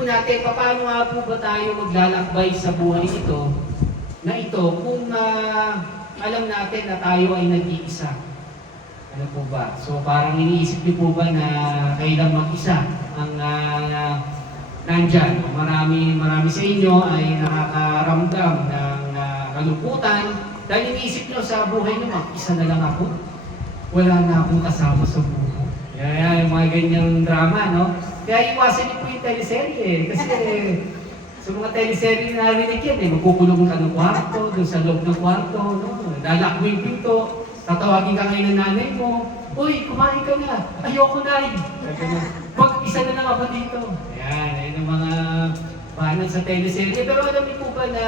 po natin, paano nga po ba tayo maglalakbay sa buhay ito kung alam natin na tayo ay nag-iisa. Ano po ba? So parang iniisip niyo po ba na kayo lang mag-isa ang nandyan? Marami sa inyo ay nakakaramdam ng kalungkutan dahil iniisip niyo sa buhay niyo, mag-isa na lang ako. Wala na akong kasama sa buhay. Kaya yung mga ganyang drama, no? Kaya iwasan niyo po yung teleserye. Kasi sa mga teleserye na narinig yan, magkukulong ka ng kwarto, doon sa loob ng kwarto, no? Lalak mo yung pinto, tatawagin ka ngayon ng nanay mo, uy, kumain ka na, ayoko na eh. Mag-isa na lang ako dito. Ayan ang mga pahanan sa teleserye. Pero alam niyo po ba na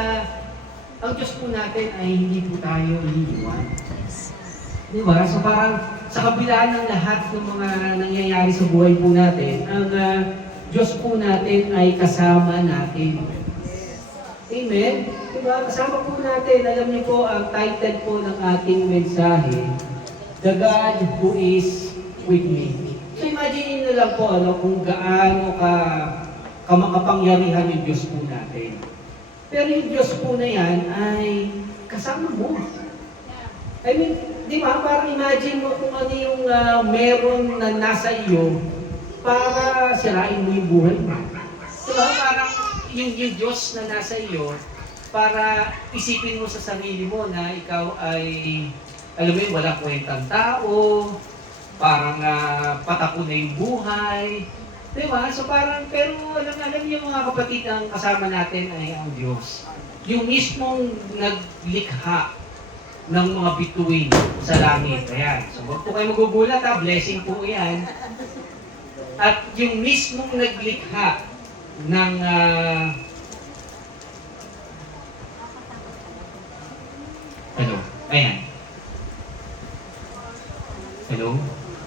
ang Diyos po natin ay hindi po tayo iniiwan. Diba? So parang sa kabila ng lahat ng mga nangyayari sa buhay po natin, ang Diyos po natin ay kasama natin. Amen? Diba? Kasama po natin. Alam niyo po, ang title po ng ating mensahe, The God Who Is With Me. So imagine nyo lang po kung gaano makapangyarihan yung Diyos po natin. Pero yung Diyos po na yan ay kasama mo. I mean, di ba? Parang imagine mo kung ano yung meron na nasa iyo para sirain mo yung buhay mo. Di ba? Parang yung Diyos na nasa iyo para isipin mo sa sarili mo na ikaw ay, alam mo yun, walang kwentang tao, parang patako na yung buhay. Di ba? So parang, pero alam niyo mga kapatid, ang kasama natin ay ang Diyos. Yung mismong naglikha ng mga bituin sa langit. Ayan. So huwag po kayo magugulat blessing po yan. At yung mismong naglikha ng hello? Ayan. Hello?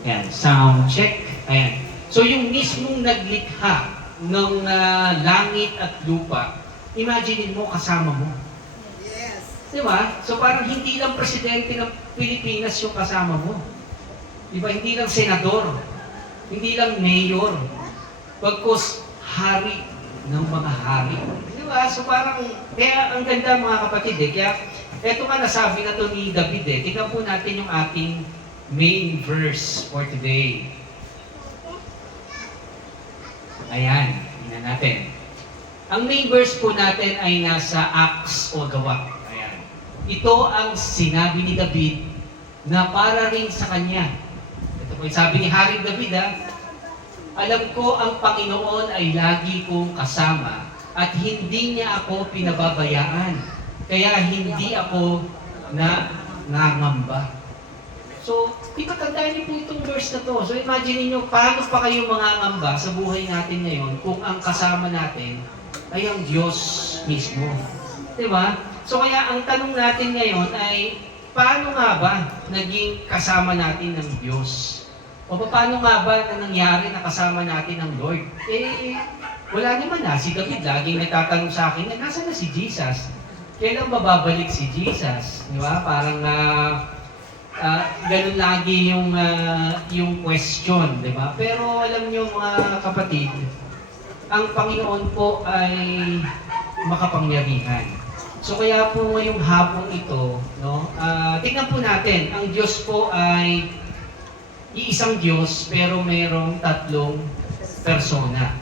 Ayan. Sound check. Ayan. So yung mismong naglikha ng langit at lupa, imagine mo kasama mo. Diba? So parang hindi lang presidente ng Pilipinas yung kasama mo. Diba? Hindi lang senador. Hindi lang mayor. Pagkos hari ng mga hari. Diba? So parang, kaya ang ganda mga kapatid Kaya eto nga nasabi na to ni David Tingnan po natin yung ating main verse for today. Ayan. Tingnan natin. Ang main verse po natin ay nasa Acts o Gawa. Ito ang sinabi ni David na para rin sa kanya. Ito po yung sabi ni Haring David alam ko ang Panginoon ay lagi kong kasama at hindi niya ako pinababayaan. Kaya hindi ako nangamba. So, ipatandaan niyo po itong verse na to. So, imagine niyo paano pa kayo mangangamba sa buhay natin ngayon kung ang kasama natin ay ang Diyos mismo. Diba? So kaya ang tanong natin ngayon ay, paano nga ba naging kasama natin ng Diyos? O paano nga ba na nangyari na kasama natin ng Lord? Wala naman si David laging nagtatanong sa akin, nasa na si Jesus? Kailan ba babalik si Jesus? Di ba? Parang ganun lagi yung question, di ba? Pero alam niyo mga kapatid, ang Panginoon po ay makapangyarihan. So kaya po ngayong hapon ito, tingnan po natin, ang Diyos po ay iisang Diyos pero mayroong tatlong persona.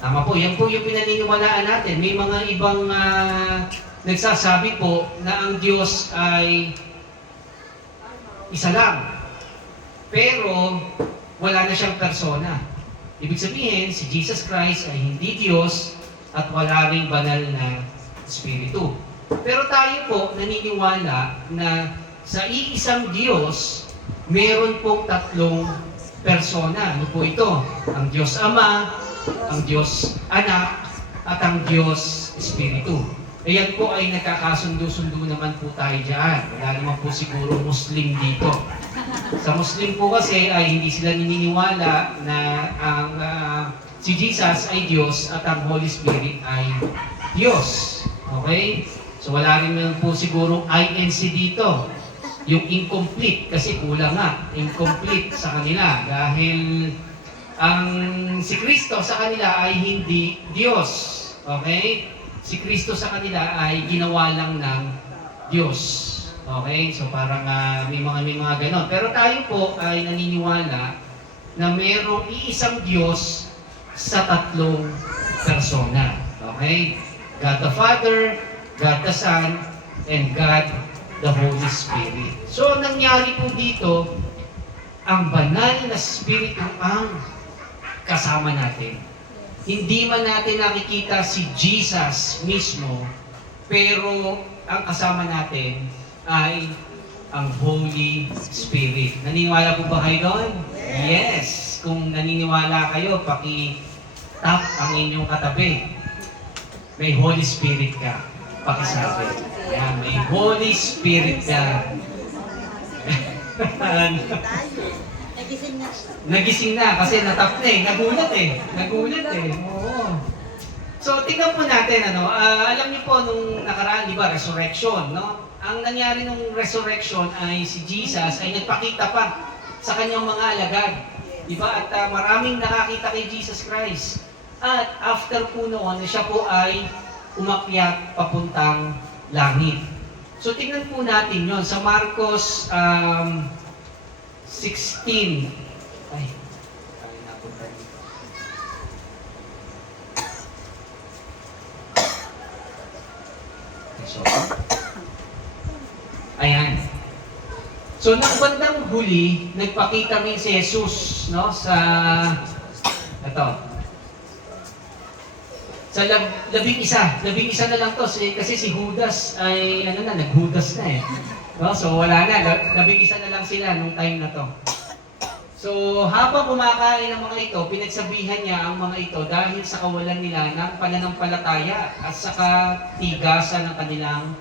Tama po, yan po yung pinaniniwalaan natin. May mga ibang nagsasabi po na ang Diyos ay isa lang. Pero wala na siyang persona. Ibig sabihin, si Jesus Christ ay hindi Diyos at wala ring banal na Espiritu. Pero tayo po naniniwala na sa iisang Diyos, meron pong tatlong persona. Ano po ito? Ang Diyos Ama, ang Diyos Anak, at ang Diyos Espiritu. Ayan po ay nagkakasundo-sundo naman po tayo dyan. Wala naman po siguro Muslim dito. Sa Muslim po kasi ay hindi sila naniniwala na ang si Jesus ay Diyos at ang Holy Spirit ay Diyos. Okay? So wala rin naman po siguro INC dito. Yung incomplete, kasi kulang nga. Incomplete sa kanila. Dahil Ang si Kristo sa kanila ay hindi Diyos. Okay? Si Kristo sa kanila ay ginawa lang ng Diyos. Okay? So parang may mga ganon. Pero tayo po ay naniniwala na mayroong iisang Diyos sa tatlong persona. Okay? God the Father, God the Son, and God the Holy Spirit. So nangyari po dito, ang banal na Espiritu ang kasama natin. Hindi man natin nakikita si Jesus mismo, pero ang kasama natin ay ang Holy Spirit. Naniniwala po ba kayo doon? Yes! Kung naniniwala kayo, paki-tap ang inyong katabi. May Holy Spirit ka. Pakisabi. Yan, may Holy Spirit ka. Nagising na kasi natap na eh. Nagulat eh. Oo. So, tingnan po natin, alam niyo po, nung nakaraan, di ba, resurrection, no? Ang nangyari nung resurrection ay si Jesus ay nagpakita pa sa kanyang mga alagad. Di ba? At maraming nakakita kay Jesus Christ. At after po noon, siya po ay umakyat papuntang langit. So, tingnan po natin yon sa Marcos 16. Ay, napunta dito. So, ayan. So, nang bandang huli, nagpakita rin si Jesus, no, sa labing isa na lang to, kasi si Judas ay, naghudas na eh. No? So, wala na, labing isa na lang sila nung time na to. So, habang kumakain ng mga ito, pinagsabihan niya ang mga ito dahil sa kawalan nila ng pananampalataya at saka tigasan ng kanilang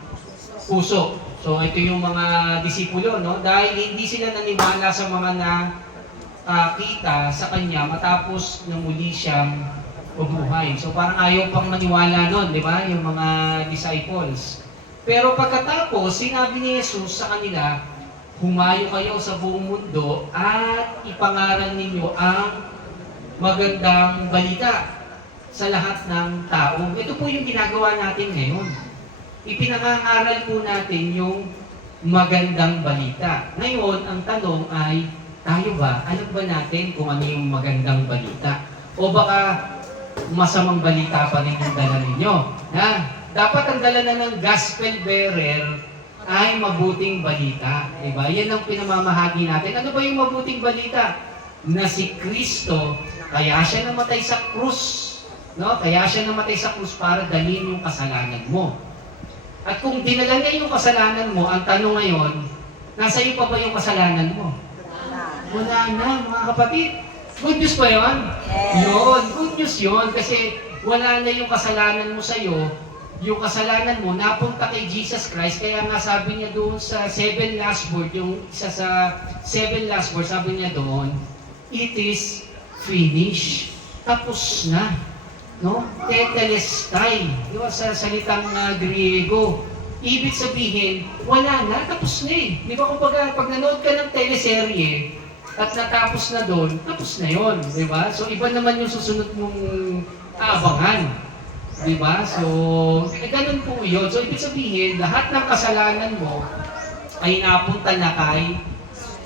puso. So, ito yung mga disipulo, no? Dahil hindi sila naniwala sa mga nakita sa kanya matapos na muli siyang mabuhay. So, parang ayaw pang maniwala nun, di ba? Yung mga disciples. Pero pagkatapos, sinabi ni Jesus sa kanila, humayo kayo sa buong mundo at ipangaral ninyo ang magandang balita sa lahat ng tao. Ito po yung ginagawa natin ngayon. Ipinangangaral po natin yung magandang balita. Ngayon, ang tanong ay, tayo ba? Alam ba natin kung ano yung magandang balita? O baka masamang balita pa rin yung dala ninyo? Dapat ang dala na ng gospel bearer ay mabuting balita. Diba? Yan ang pinamamahagi natin. Ano ba yung mabuting balita? Na si Kristo, kaya siya namatay sa krus. No? Kaya siya namatay sa krus para dalhin yung kasalanan mo. At kung dinala niya yung kasalanan mo, ang tanong ngayon, nasa iyo pa ba yung kasalanan mo? Wala na, mga kapatid. Good news ba yun? Yes. Yun, good news yun. Kasi wala na yung kasalanan mo sa'yo. Yung kasalanan mo, napunta kay Jesus Christ. Kaya nga sabi niya doon sa 7 last word, yung isa sa 7 last word, sabi niya doon, it is finished. Tapos na. No? Tetelestai. Di ba sa salitang Griego? Ibig sabihin, wala na, tapos na eh. Di ba kumbaga, pag nanood ka ng teleserye, at natapos na doon, tapos na yon, di ba? So, iba naman yung susunod mong aabangan. Di ba? So, ganun po yun. So, ibig sabihin, lahat ng kasalanan mo ay napunta na kay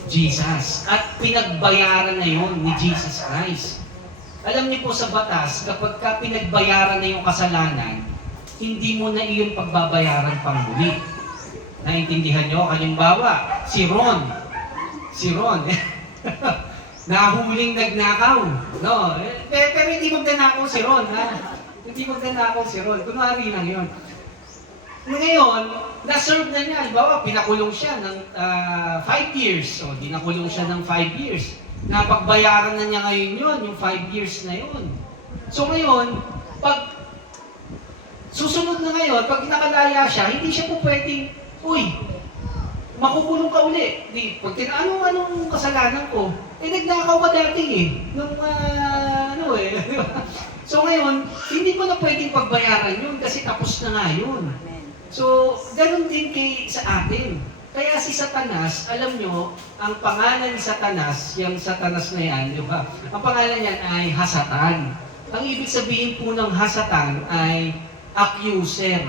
Jesus. At pinagbayaran na yon ni Jesus Christ. Alam niyo po sa batas, kapag ka pinagbayaran na yung kasalanan, hindi mo na iyon pagbabayaran pang muli. Naintindihan niyo? Halimbawa, si Ron, nahuling nagnakaw. No? Pero hindi magnanakaw si Ron, ha? Hindi magnanakaw si Ron. Kunwari lang yun. Ngayon, na-serve na niya. Halimbawa, pinakulong siya ng 5 years. So, dinakulong siya ng 5 years. Napagbayaran na niya ngayon yun, yung 5 years na yun. So ngayon, pag susunod na ngayon, pag nakalaya siya, hindi siya po pwedeng, makukulong ka uli. Di, pag anong kasalanan ko? Nagnakaw ka dati eh. So ngayon, hindi ko na pwedeng pagbayaran yun kasi tapos na nga yun. So, ganun din sa atin. Kaya si Satanas, alam nyo, ang pangalan ni Satanas, yung Satanas na yan, di ba? Ang pangalan niyan ay Hasatan. Ang ibig sabihin po ng Hasatan ay accuser.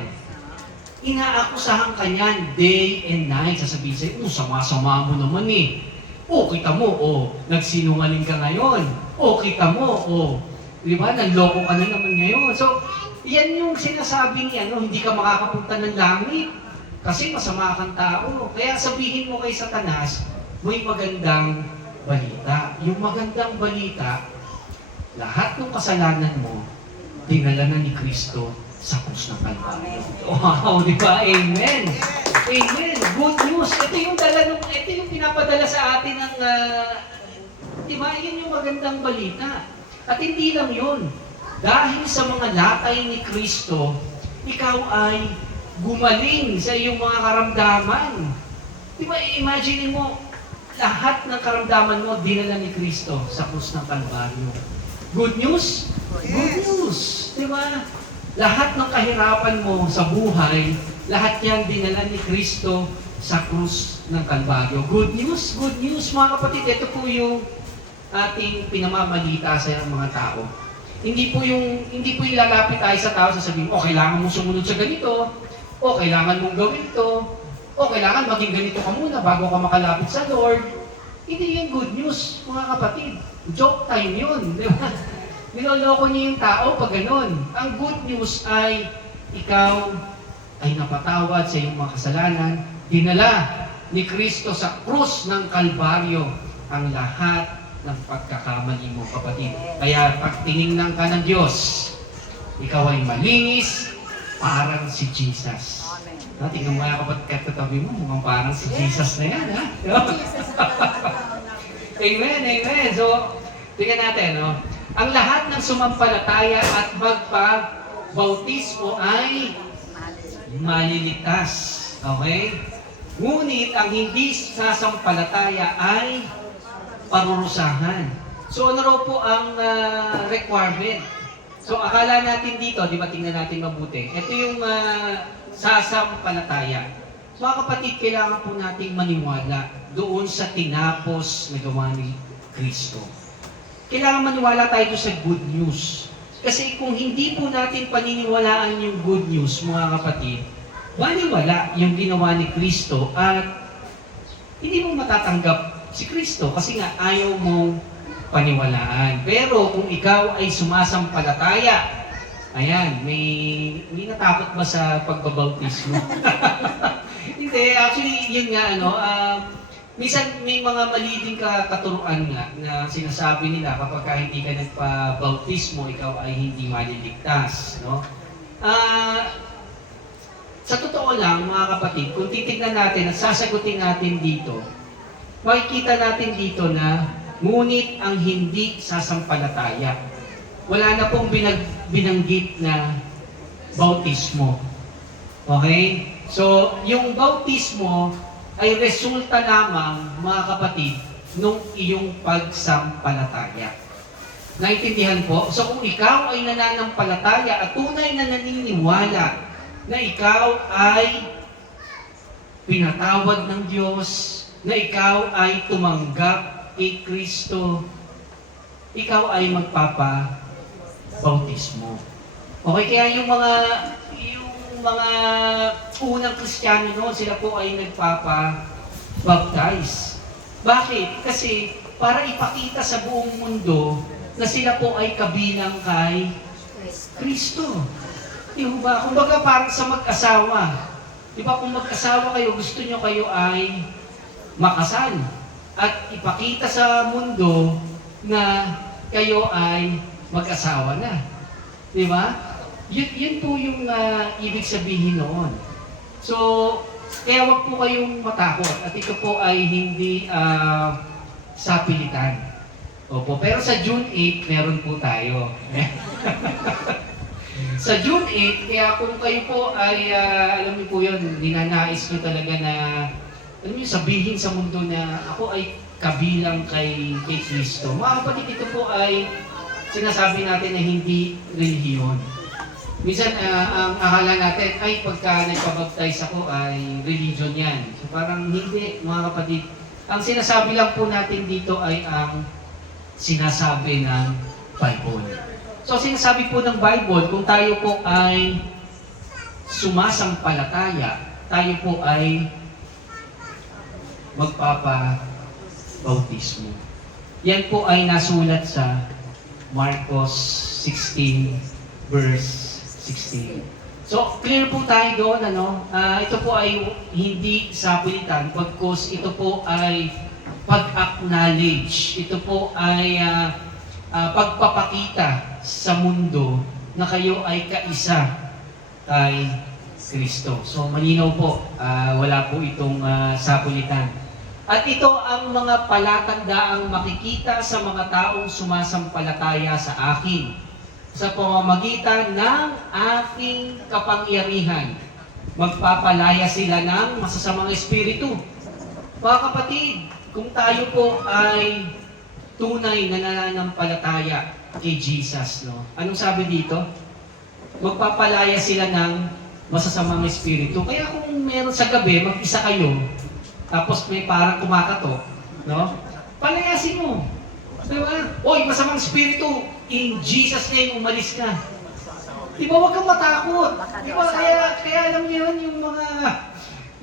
Inaakusahan ka niyan day and night. Sasabihin sa'yo, sama-sama mo naman eh. Kita mo, nagsinungaling ka ngayon. Kita mo, di ba, nanloko ka na naman ngayon. So, yan yung sinasabi niya, hindi ka makakapunta ng langit. Kasi masama kang tao. Kaya sabihin mo kay Satanas, may magandang balita. Yung magandang balita, lahat ng kasalanan mo, dinala na ni Kristo sa krus ng Kalbaryo. Wow, di ba? Amen. Amen. Good news. Ito yung pinapadala sa atin ng, di ba? Yun yung magandang balita. At hindi lang yun. Dahil sa mga latay ni Kristo, ikaw ay gumaling sa iyong mga karamdaman. Di ba? Imagine mo, lahat ng karamdaman mo, dinala ni Kristo sa krus ng Kalbaryo. Good news? Good news. Di ba? Lahat ng kahirapan mo sa buhay, lahat yan dinala ni Kristo sa krus ng Kalbaryo. Good news, mga kapatid. Ito po yung ating pinamamalita sa mga tao. Hindi po yung lalapit tayo sa tao sasabihin, kailangan mong sumunod sa ganito, kailangan mong gawin to, kailangan maging ganito ka muna bago ka makalapit sa Lord. Hindi yung good news, mga kapatid. Joke time yun, di ba? Niloloko niyo yung tao pag ganun. Ang good news ay ikaw ay napatawad sa iyong mga kasalanan. Dinala ni Kristo sa krus ng Kalbaryo ang lahat ng pagkakamali mo, kapatid. Kaya pag tiningnan ka ng Diyos, ikaw ay malinis, parang si Jesus. Tingnan mo nga kapag katabi mo, mukhang parang si Jesus na yan, ha? Amen, amen. So, tingnan natin, ang lahat ng sumampalataya at magpabautismo ay maliligtas. Okay? Ngunit ang hindi sasampalataya ay parurusahan. So, ano raw po ang requirement? So, akala natin dito, di ba, tingnan natin mabuti. Ito yung sasampalataya. So, mga kapatid, kailangan po nating maniwala doon sa tinapos na gawa ni Kristo. Kailangan maniwala tayo doon sa good news. Kasi kung hindi po natin paniniwalaan yung good news, mga kapatid, maniwala yung ginawa ni Kristo at hindi mo matatanggap si Kristo kasi nga ayaw mong paniwalaan. Pero kung ikaw ay sumasampalataya, ayan, may natakot ba sa pagbabautismo? Hindi, actually, yun nga, minsan may mga mali din katuruan nga na sinasabi nila kapag hindi ka nagpabautismo, ikaw ay hindi maliligtas, no? Sa totoo lang, mga kapatid, kung titignan natin at sasagutin natin dito, makikita natin dito na ngunit ang hindi sasampalataya. Wala na pong binanggit na bautismo. Okay? So, yung bautismo ay resulta lamang, mga kapatid, nung iyong pagsampalataya. Naintindihan po? So, kung ikaw ay nananampalataya at tunay na naniniwala na ikaw ay pinatawad ng Diyos, na ikaw ay tumanggap kay Kristo, ikaw ay magpapabautismo. Okay, kaya yung mga unang Kristiyano noon, sila po ay nagpapabaptize. Bakit? Kasi para ipakita sa buong mundo na sila po ay kabilang kay Kristo. Di ba? Kumbaga parang sa mag-asawa. Di ba kung mag-asawa kayo, gusto nyo kayo ay makasal at ipakita sa mundo na kayo ay mag-asawa na. Di ba? Yun po yung ibig sabihin noon. So, kaya wag po kayong matakot at ito po ay hindi sapilitan. Opo, pero sa June 8, meron po tayo. Sa June 8, kaya kung kayo po ay, alam niyo po yun, ninanais niyo talaga na alam niyo, sabihin sa mundo na ako ay kabilang kay Kristo. Mga kapatid, ito po ay sinasabi natin na hindi relihiyon. Minsan, ang akala natin, ay pagka nagpabaptize ako ay religion yan. So parang hindi, mga kapatid. Ang sinasabi lang po natin dito ay ang sinasabi ng Bible. So sinasabi po ng Bible, kung tayo po ay sumasampalataya, tayo po ay magpapabautismo. Yan po ay nasulat sa Marcos 16 verse 16. So, clear po tayo doon, ano? Ito po ay hindi sapulitan, pagkos ito po ay pag-acknowledge. Ito po ay pagpapakita sa mundo na kayo ay kaisa kay Kristo. So, malinaw po, wala po itong sapulitan. At ito ang mga palatandaang makikita sa mga taong sumasampalataya sa akin sa pamamagitan ng aking kapangyarihan. Magpapalaya sila ng masasamang espiritu. Mga kapatid, kung tayo po ay tunay na nananampalataya kay Jesus, no? Anong sabi dito? Magpapalaya sila ng masasamang espiritu. Kaya kung meron sa gabi, mag-isa kayo, tapos may parang kumakatok, no? Palayasin mo. Diba? Oy, masamang espiritu, in Jesus name, umalis ka. Diba, huwag kang matakot. Diba, kaya alam niyo yun,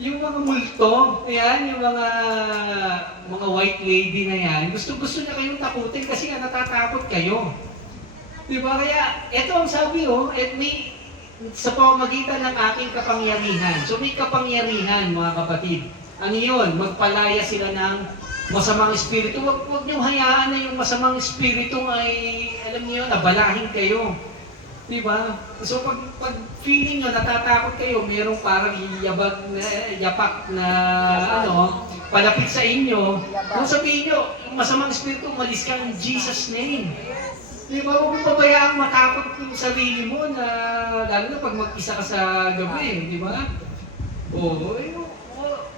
yung mga multo, ayan, yung mga white lady na yan, gusto na kayong takutin kasi nga natatakot kayo. Diba, kaya, eto ang sabi, may, sa pamamagitan ng aking kapangyarihan. So, may kapangyarihan, mga kapatid. Ano yun? Magpalaya sila ng masamang espiritu. Huwag niyong hayaan na yung masamang espiritu ay, alam niyo, nabalahin kayo. Diba? So pag feeling nyo, natatakot kayo, mayroong parang yapak na palapit sa inyo, kung sabihin nyo, yung masamang espiritu, umalis ka in Jesus' name. Diba? Huwag mo pabayaang matakot yung sarili mo na, lalo na pag mag-isa ka sa gabi, diba?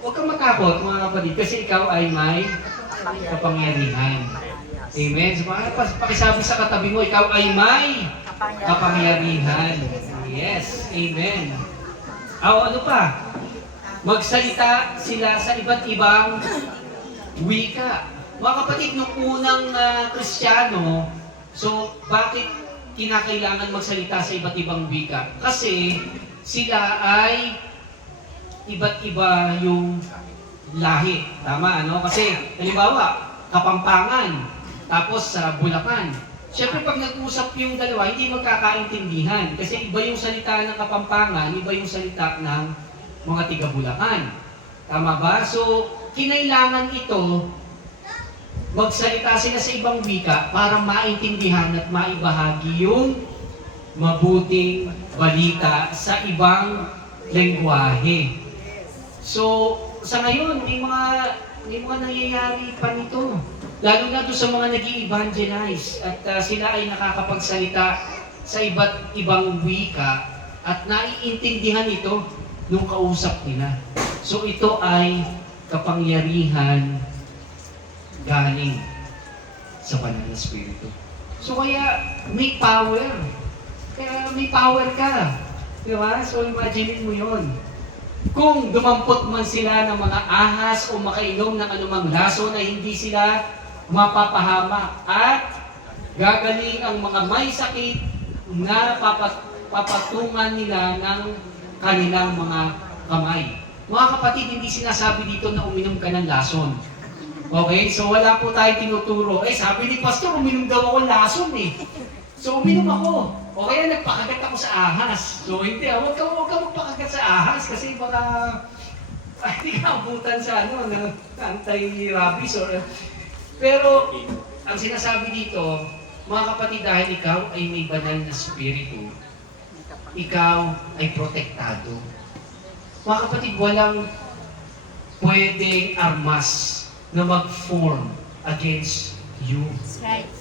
Huwag kang matakot, mga kapatid, kasi ikaw ay may kapangyarihan. Amen? So, pakisabi sa katabi mo, ikaw ay may kapangyarihan. Yes. Amen. Ano pa? Magsalita sila sa iba't ibang wika. Mga kapatid, nung unang Kristiyano, so bakit kinakailangan magsalita sa iba't ibang wika? Kasi sila ay iba't iba yung lahi. Tama, ano? Kasi, halimbawa, Kapampangan, tapos sa Bulacan. Siyempre, pag nag-usap yung dalawa, hindi magkakaintindihan. Kasi iba yung salita ng Kapampangan, iba yung salita ng mga tiga-Bulacan. Tama ba? So, kinailangan ito, magsalita sila sa ibang wika para maintindihan at maibahagi yung mabuting balita sa ibang lengguwahe. So, sa ngayon, may mga nangyayari pa nito. Lalo na doon sa mga nag-i-evangelize at sila ay nakakapagsalita sa iba't ibang wika at naiintindihan ito nung kausap nila. So, ito ay kapangyarihan galing sa banal na espiritu. So, kaya may power. Kaya may power ka. Di ba? So, imagine mo yun. Kung dumampot man sila ng mga ahas o makainom ng anumang laso na hindi sila mapapahamak at gagaling ang mga may sakit na papatungan nila ng kanilang mga kamay. Mga kapatid, hindi sinasabi dito na uminom ka ng lason. Okay? So wala po tayo tinuturo. Sabi ni Pastor, uminom daw ako lason eh. So uminom ako. O kaya nagpakagat ako sa ahas. So hindi, huwag ka magpakagat sa ahas kasi baka hindi ka abutan sa anti-rabies or... Pero ang sinasabi dito, mga kapatid, dahil ikaw ay may banal na spirito, ikaw ay protektado. Mga kapatid, walang pwedeng armas na mag-form against you.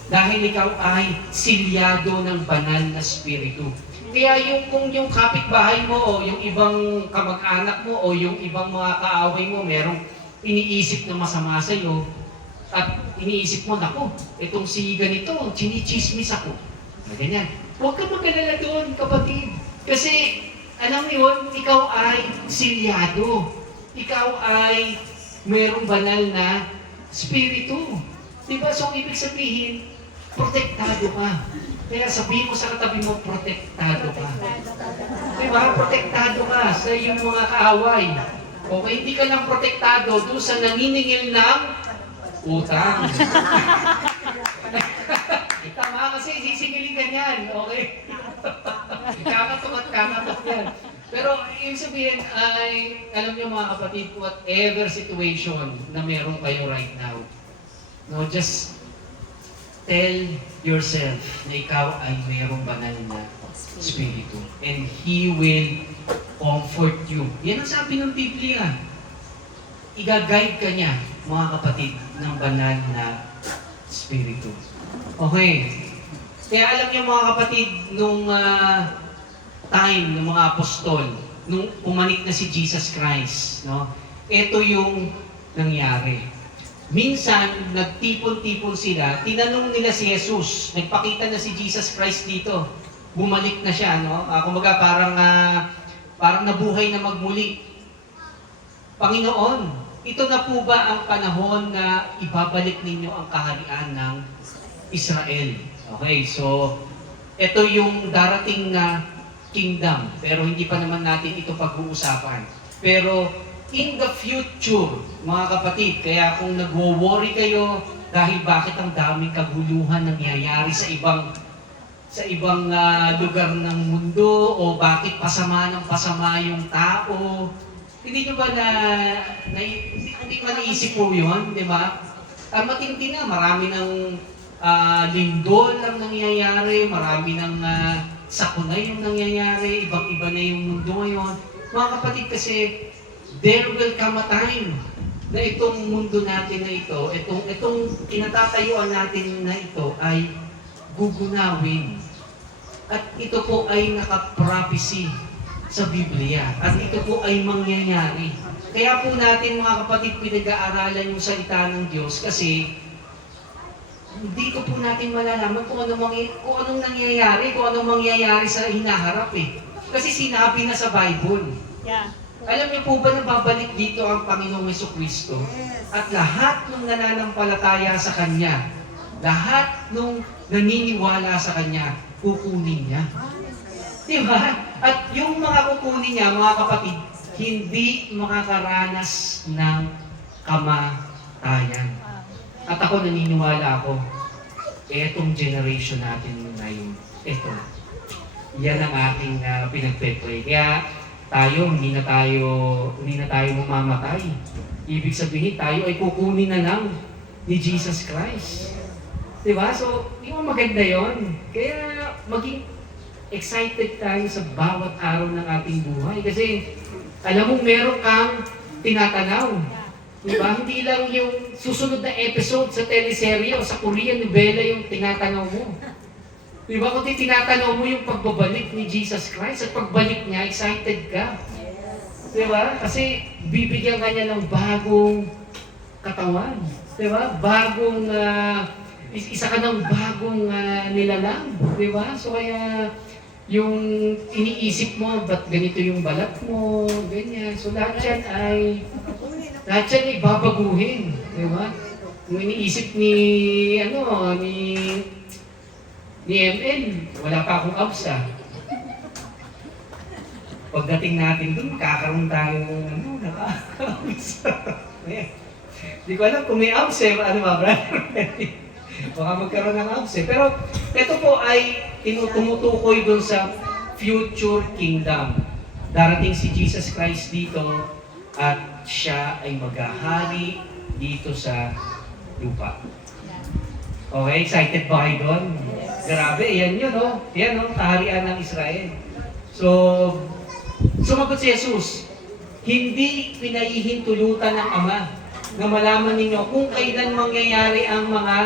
Dahil ikaw ay silyado ng banal na spirito. Kaya kung yung kapitbahay mo o yung ibang kamag-anak mo o yung ibang mga kaaway mo merong iniisip na masama sa iyo at iniisip mo, naku, itong si ganito, chinichismis ako. Ganyan. Huwag ka mag-alala doon, kapatid. Kasi, alam mo yun, ikaw ay silyado. Ikaw ay mayroong banal na spirito. Diba? So, ibig sabihin, protektado ka. Kaya sabihin mo sa katabi mo, protektado ka. Diba? Protektado ka sa iyong mga kaaway. Okay, hindi ka lang protektado doon sa naniningil ng utang. Tama kasi sisingilin ka niyan, okay? Kakatok at kakatok yan. Pero yung sabihin ay, alam niyo mga kapatid, whatever situation na meron kayo right now, no, just tell yourself na ikaw ay mayroong banal na Espiritu. And He will comfort you. Yan ang sabi ng Biblia. Iga-guide ka niya, mga kapatid, ng banal na Espiritu. Okay. Kaya alam niyo mga kapatid, nung time ng mga apostol, nung pumanik na si Jesus Christ, no? Ito yung nangyari. Minsan, nagtipon-tipon sila, tinanong nila si Jesus, nagpakita na si Jesus Christ dito. Bumalik na siya, no? Kumbaga parang nabuhay na magmuli. Panginoon, ito na po ba ang panahon na ibabalik ninyo ang kaharian ng Israel? Okay, so ito yung darating na kingdom, pero hindi pa naman natin ito pag-uusapan. Pero in the future, mga kapatid, kaya kung nagwo-worry kayo dahil bakit ang daming kaguluhan nangyayari sa ibang lugar ng mundo, o bakit pasama ng pasama yung tao, hindi nyo ba hindi ba naisip po yun, di ba? Matindi na, marami ng lindol ang nangyayari, marami ng sakunay yung nangyayari, ibang-iba na yung mundo ngayon. Mga kapatid, kasi there will come a time na itong mundo natin na ito, itong kinatatayuan natin na ito ay gugunawin. At ito po ay naka-prophecy sa Biblia. At ito po ay mangyayari. Kaya po natin mga kapatid pinag-aaralan yung salita ng Diyos kasi dito po natin malalaman kung anong nangyayari, kung anong mangyayari sa hinaharap eh. Kasi sinabi na sa Bible. Yeah. Alam niyo po ba na babalik dito ang Panginoong Jesucristo? At lahat ng nananampalataya sa Kanya, lahat ng naniniwala sa Kanya, kukunin niya. Di ba? At yung mga kukunin niya, mga kapatid, hindi makakaranas ng kamatayan. At ako naniniwala ako, etong generation natin na yun, yan ang ating pinagpe-pray. Kaya hindi na tayo mamamatay. Ibig sabihin, tayo ay kukunin na lang ni Jesus Christ. Diba? So, di ba maganda yon? Kaya maging excited tayo sa bawat araw ng ating buhay. Kasi, alam mo, meron kang tinatanaw. Diba? Hindi lang yung susunod na episode sa teleserye o sa Korean novela yung tinatanaw mo. Diba? Kundi tinatanaw mo yung pagbabalik ni Jesus Christ at pagbalik niya, excited ka. Diba? Kasi bibigyan ka niya ng bagong katawan. Diba? Isa ka ng bagong nilalang. Diba? So kaya yung iniisip mo, ba't ganito yung balat mo, ganyan. So lahat yan ay babaguhin. Diba? Yung iniisip ni ML, wala pa akong abs Pagdating natin dun, makakaroon tayo naka-abs. Hindi ko alam kung may abs ano ba, brother? Baka magkaroon ng abs Pero ito po ay tumutukoy dun sa future kingdom. Darating si Jesus Christ dito at siya ay maghahari dito sa lupa. Okay, excited ba kayo doon? Grabe, yan yun, no? Yan, no? Kaharian ng Israel. So, sumagot si Jesus, hindi pinahihintulutan ng Ama na malaman ninyo kung kailan mangyayari ang mga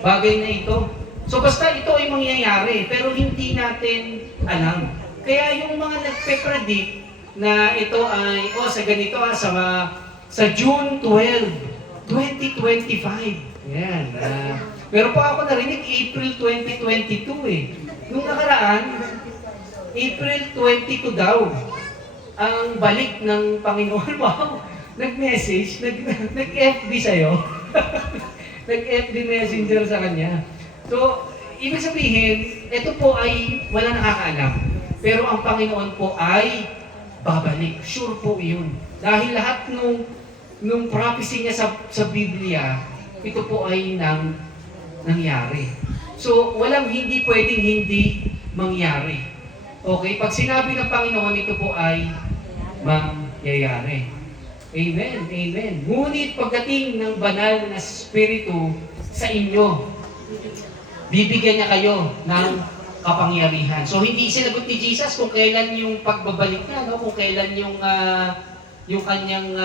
bagay na ito. So, basta ito ay mangyayari, pero hindi natin alam. Kaya yung mga nagpe-predict na ito ay, sa ganito, sa June 12, 2025. Yan. Pero pa ako narinig, April 2022 eh. Nung nakaraan, April 22 daw ang balik ng Panginoon. Wow! Nag-message, nag-FB sa'yo. Nag-FB messenger sa kanya. So, ibig sabihin, ito po ay wala nakakaalam. Pero ang Panginoon po ay babalik. Sure po yun. Dahil lahat nung prophecy niya sa Biblia, ito po ay nangyari. So, walang hindi pwedeng hindi mangyari. Okay? Pag sinabi ng Panginoon, ito po ay mangyayari. Amen. Amen. Ngunit pagdating ng banal na Espiritu sa inyo, bibigyan niya kayo ng kapangyarihan. So, hindi sinagot ni Jesus kung kailan yung pagbabalik niya, no? Kung kailan yung kanyang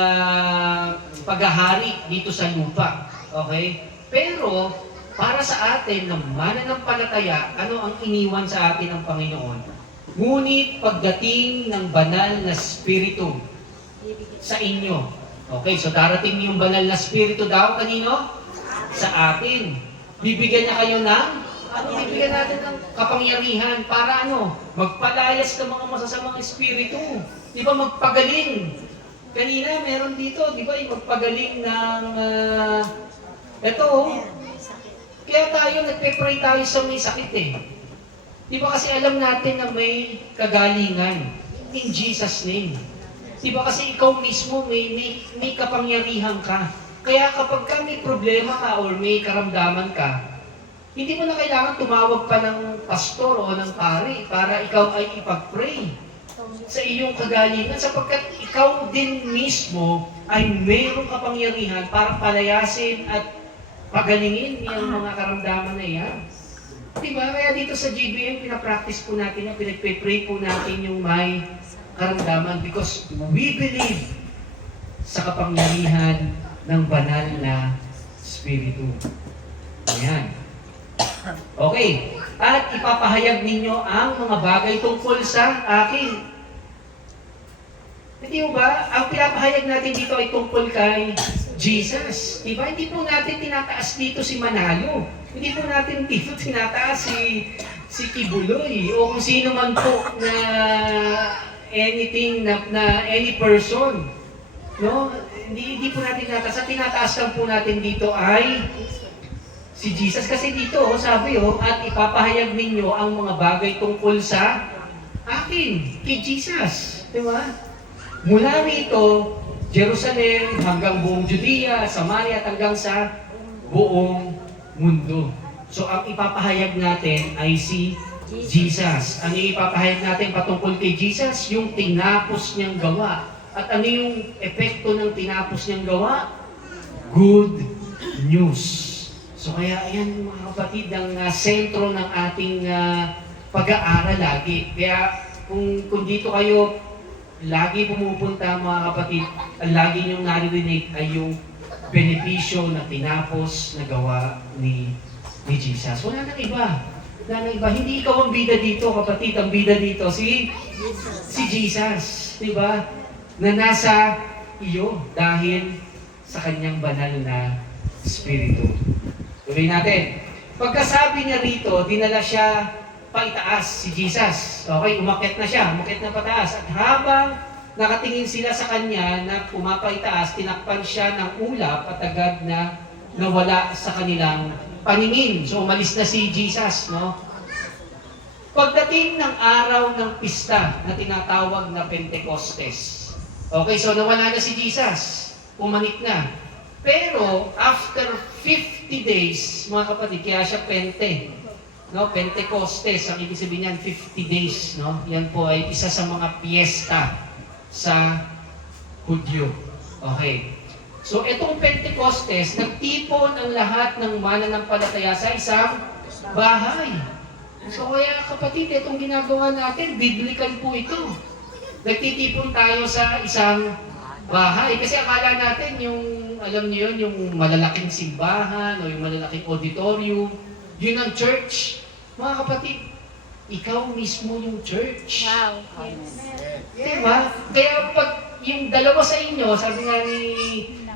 paghahari dito sa lupa. Okay? Pero, para sa atin na mananampalataya, ano ang iniwan sa atin ng Panginoon? Ngunit pagdating ng banal na Espiritu sa inyo. Okay, so darating yung banal na Espiritu daw kanino? Sa atin. Bibigyan niya kayo ng, bibigyan natin ng kapangyarihan para magpalayas ng mga masasamang espiritu. Di ba, magpagaling. Kanina, meron dito, di ba, yung magpagaling ng, kaya tayo, nagpe-pray tayo sa may sakit eh. Di ba kasi alam natin na may kagalingan in Jesus' name. Di ba kasi ikaw mismo may kapangyarihan ka. Kaya kapag ka may problema ka or may karamdaman ka, hindi mo na kailangan tumawag pa ng pastor o ng pari para ikaw ay ipag-pray sa iyong kagalingan sapagkat ikaw din mismo ay mayroong kapangyarihan para palayasin at pagalingin yung mga karamdaman na yan. Diba? Kaya dito sa GBM, pinapractice po natin yan, pinagpe-pray po natin yung may karamdaman because we believe sa kapangyarihan ng banal na Espiritu. Ayan. Okay. At ipapahayag ninyo ang mga bagay tungkol sa akin. Hindi ba? Ang pinapahayag natin dito ay tungkol kay Jesus. Diba? Hindi po natin tinataas dito si Manalo. Hindi po natin dito tinataas si Kibuloy o kung sino man po na anything na any person. No? Hindi po natin tinataas. Ang tinataas lang po natin dito ay si Jesus. Kasi dito, sabi at ipapahayag ninyo ang mga bagay tungkol sa akin, kay Jesus. Diba? Mula rito, Jerusalem hanggang buong Judea, Samaria at hanggang sa buong mundo. So ang ipapahayag natin ay si Jesus. Ano yung ipapahayag natin patungkol kay Jesus? Yung tinapos niyang gawa. At ano yung epekto ng tinapos niyang gawa? Good news. So kaya ayan mga kapatid, ang sentro ng ating pag-aaral lagi. Kaya kung dito kayo lagi pumupunta mga kapatid, ang lagi niyong naririnig ay yung benepisyo na tinapos na gawa ni Jesus. Wala nang iba. Wala nang iba. Hindi ikaw ang bida dito, kapatid. Ang bida dito, si Jesus. Diba? Na nasa iyo dahil sa kanyang banal na Espiritu. Tuloy natin. Pagkasabi niya rito, dinala siya paitaas si Jesus. Okay, umakyat na siya, umakyat na pataas. At habang nakatingin sila sa kanya na pumapaitaas, tinakpan siya ng ulap at agad na nawala sa kanilang paningin. So umalis na si Jesus, no? Pagdating ng araw ng pista na tinatawag na Pentecostes. Okay, so nawala na si Jesus. Pumanik na. Pero after 50 days, mga kapatid, kaya siya Pente. No, Pentecostes, ang ibig sabihin niyan 50 days, no? Yan po ay isa sa mga piyesta sa Hudyo. Okay. So itong Pentecostes, nagtipon ang lahat ng mananampalataya sa isang bahay. So kaya kapatid, itong ginagawa natin, biblical po ito. Nagtitipon tayo sa isang bahay. Kasi akala natin yung, alam niyo yun, yung malalaking simbahan o yung malalaking auditorium, yun ang church. Mga kapatid, ikaw mismo yung church. Wow. Yes. Diba? Kaya pag yung dalawa sa inyo, sabi nga ni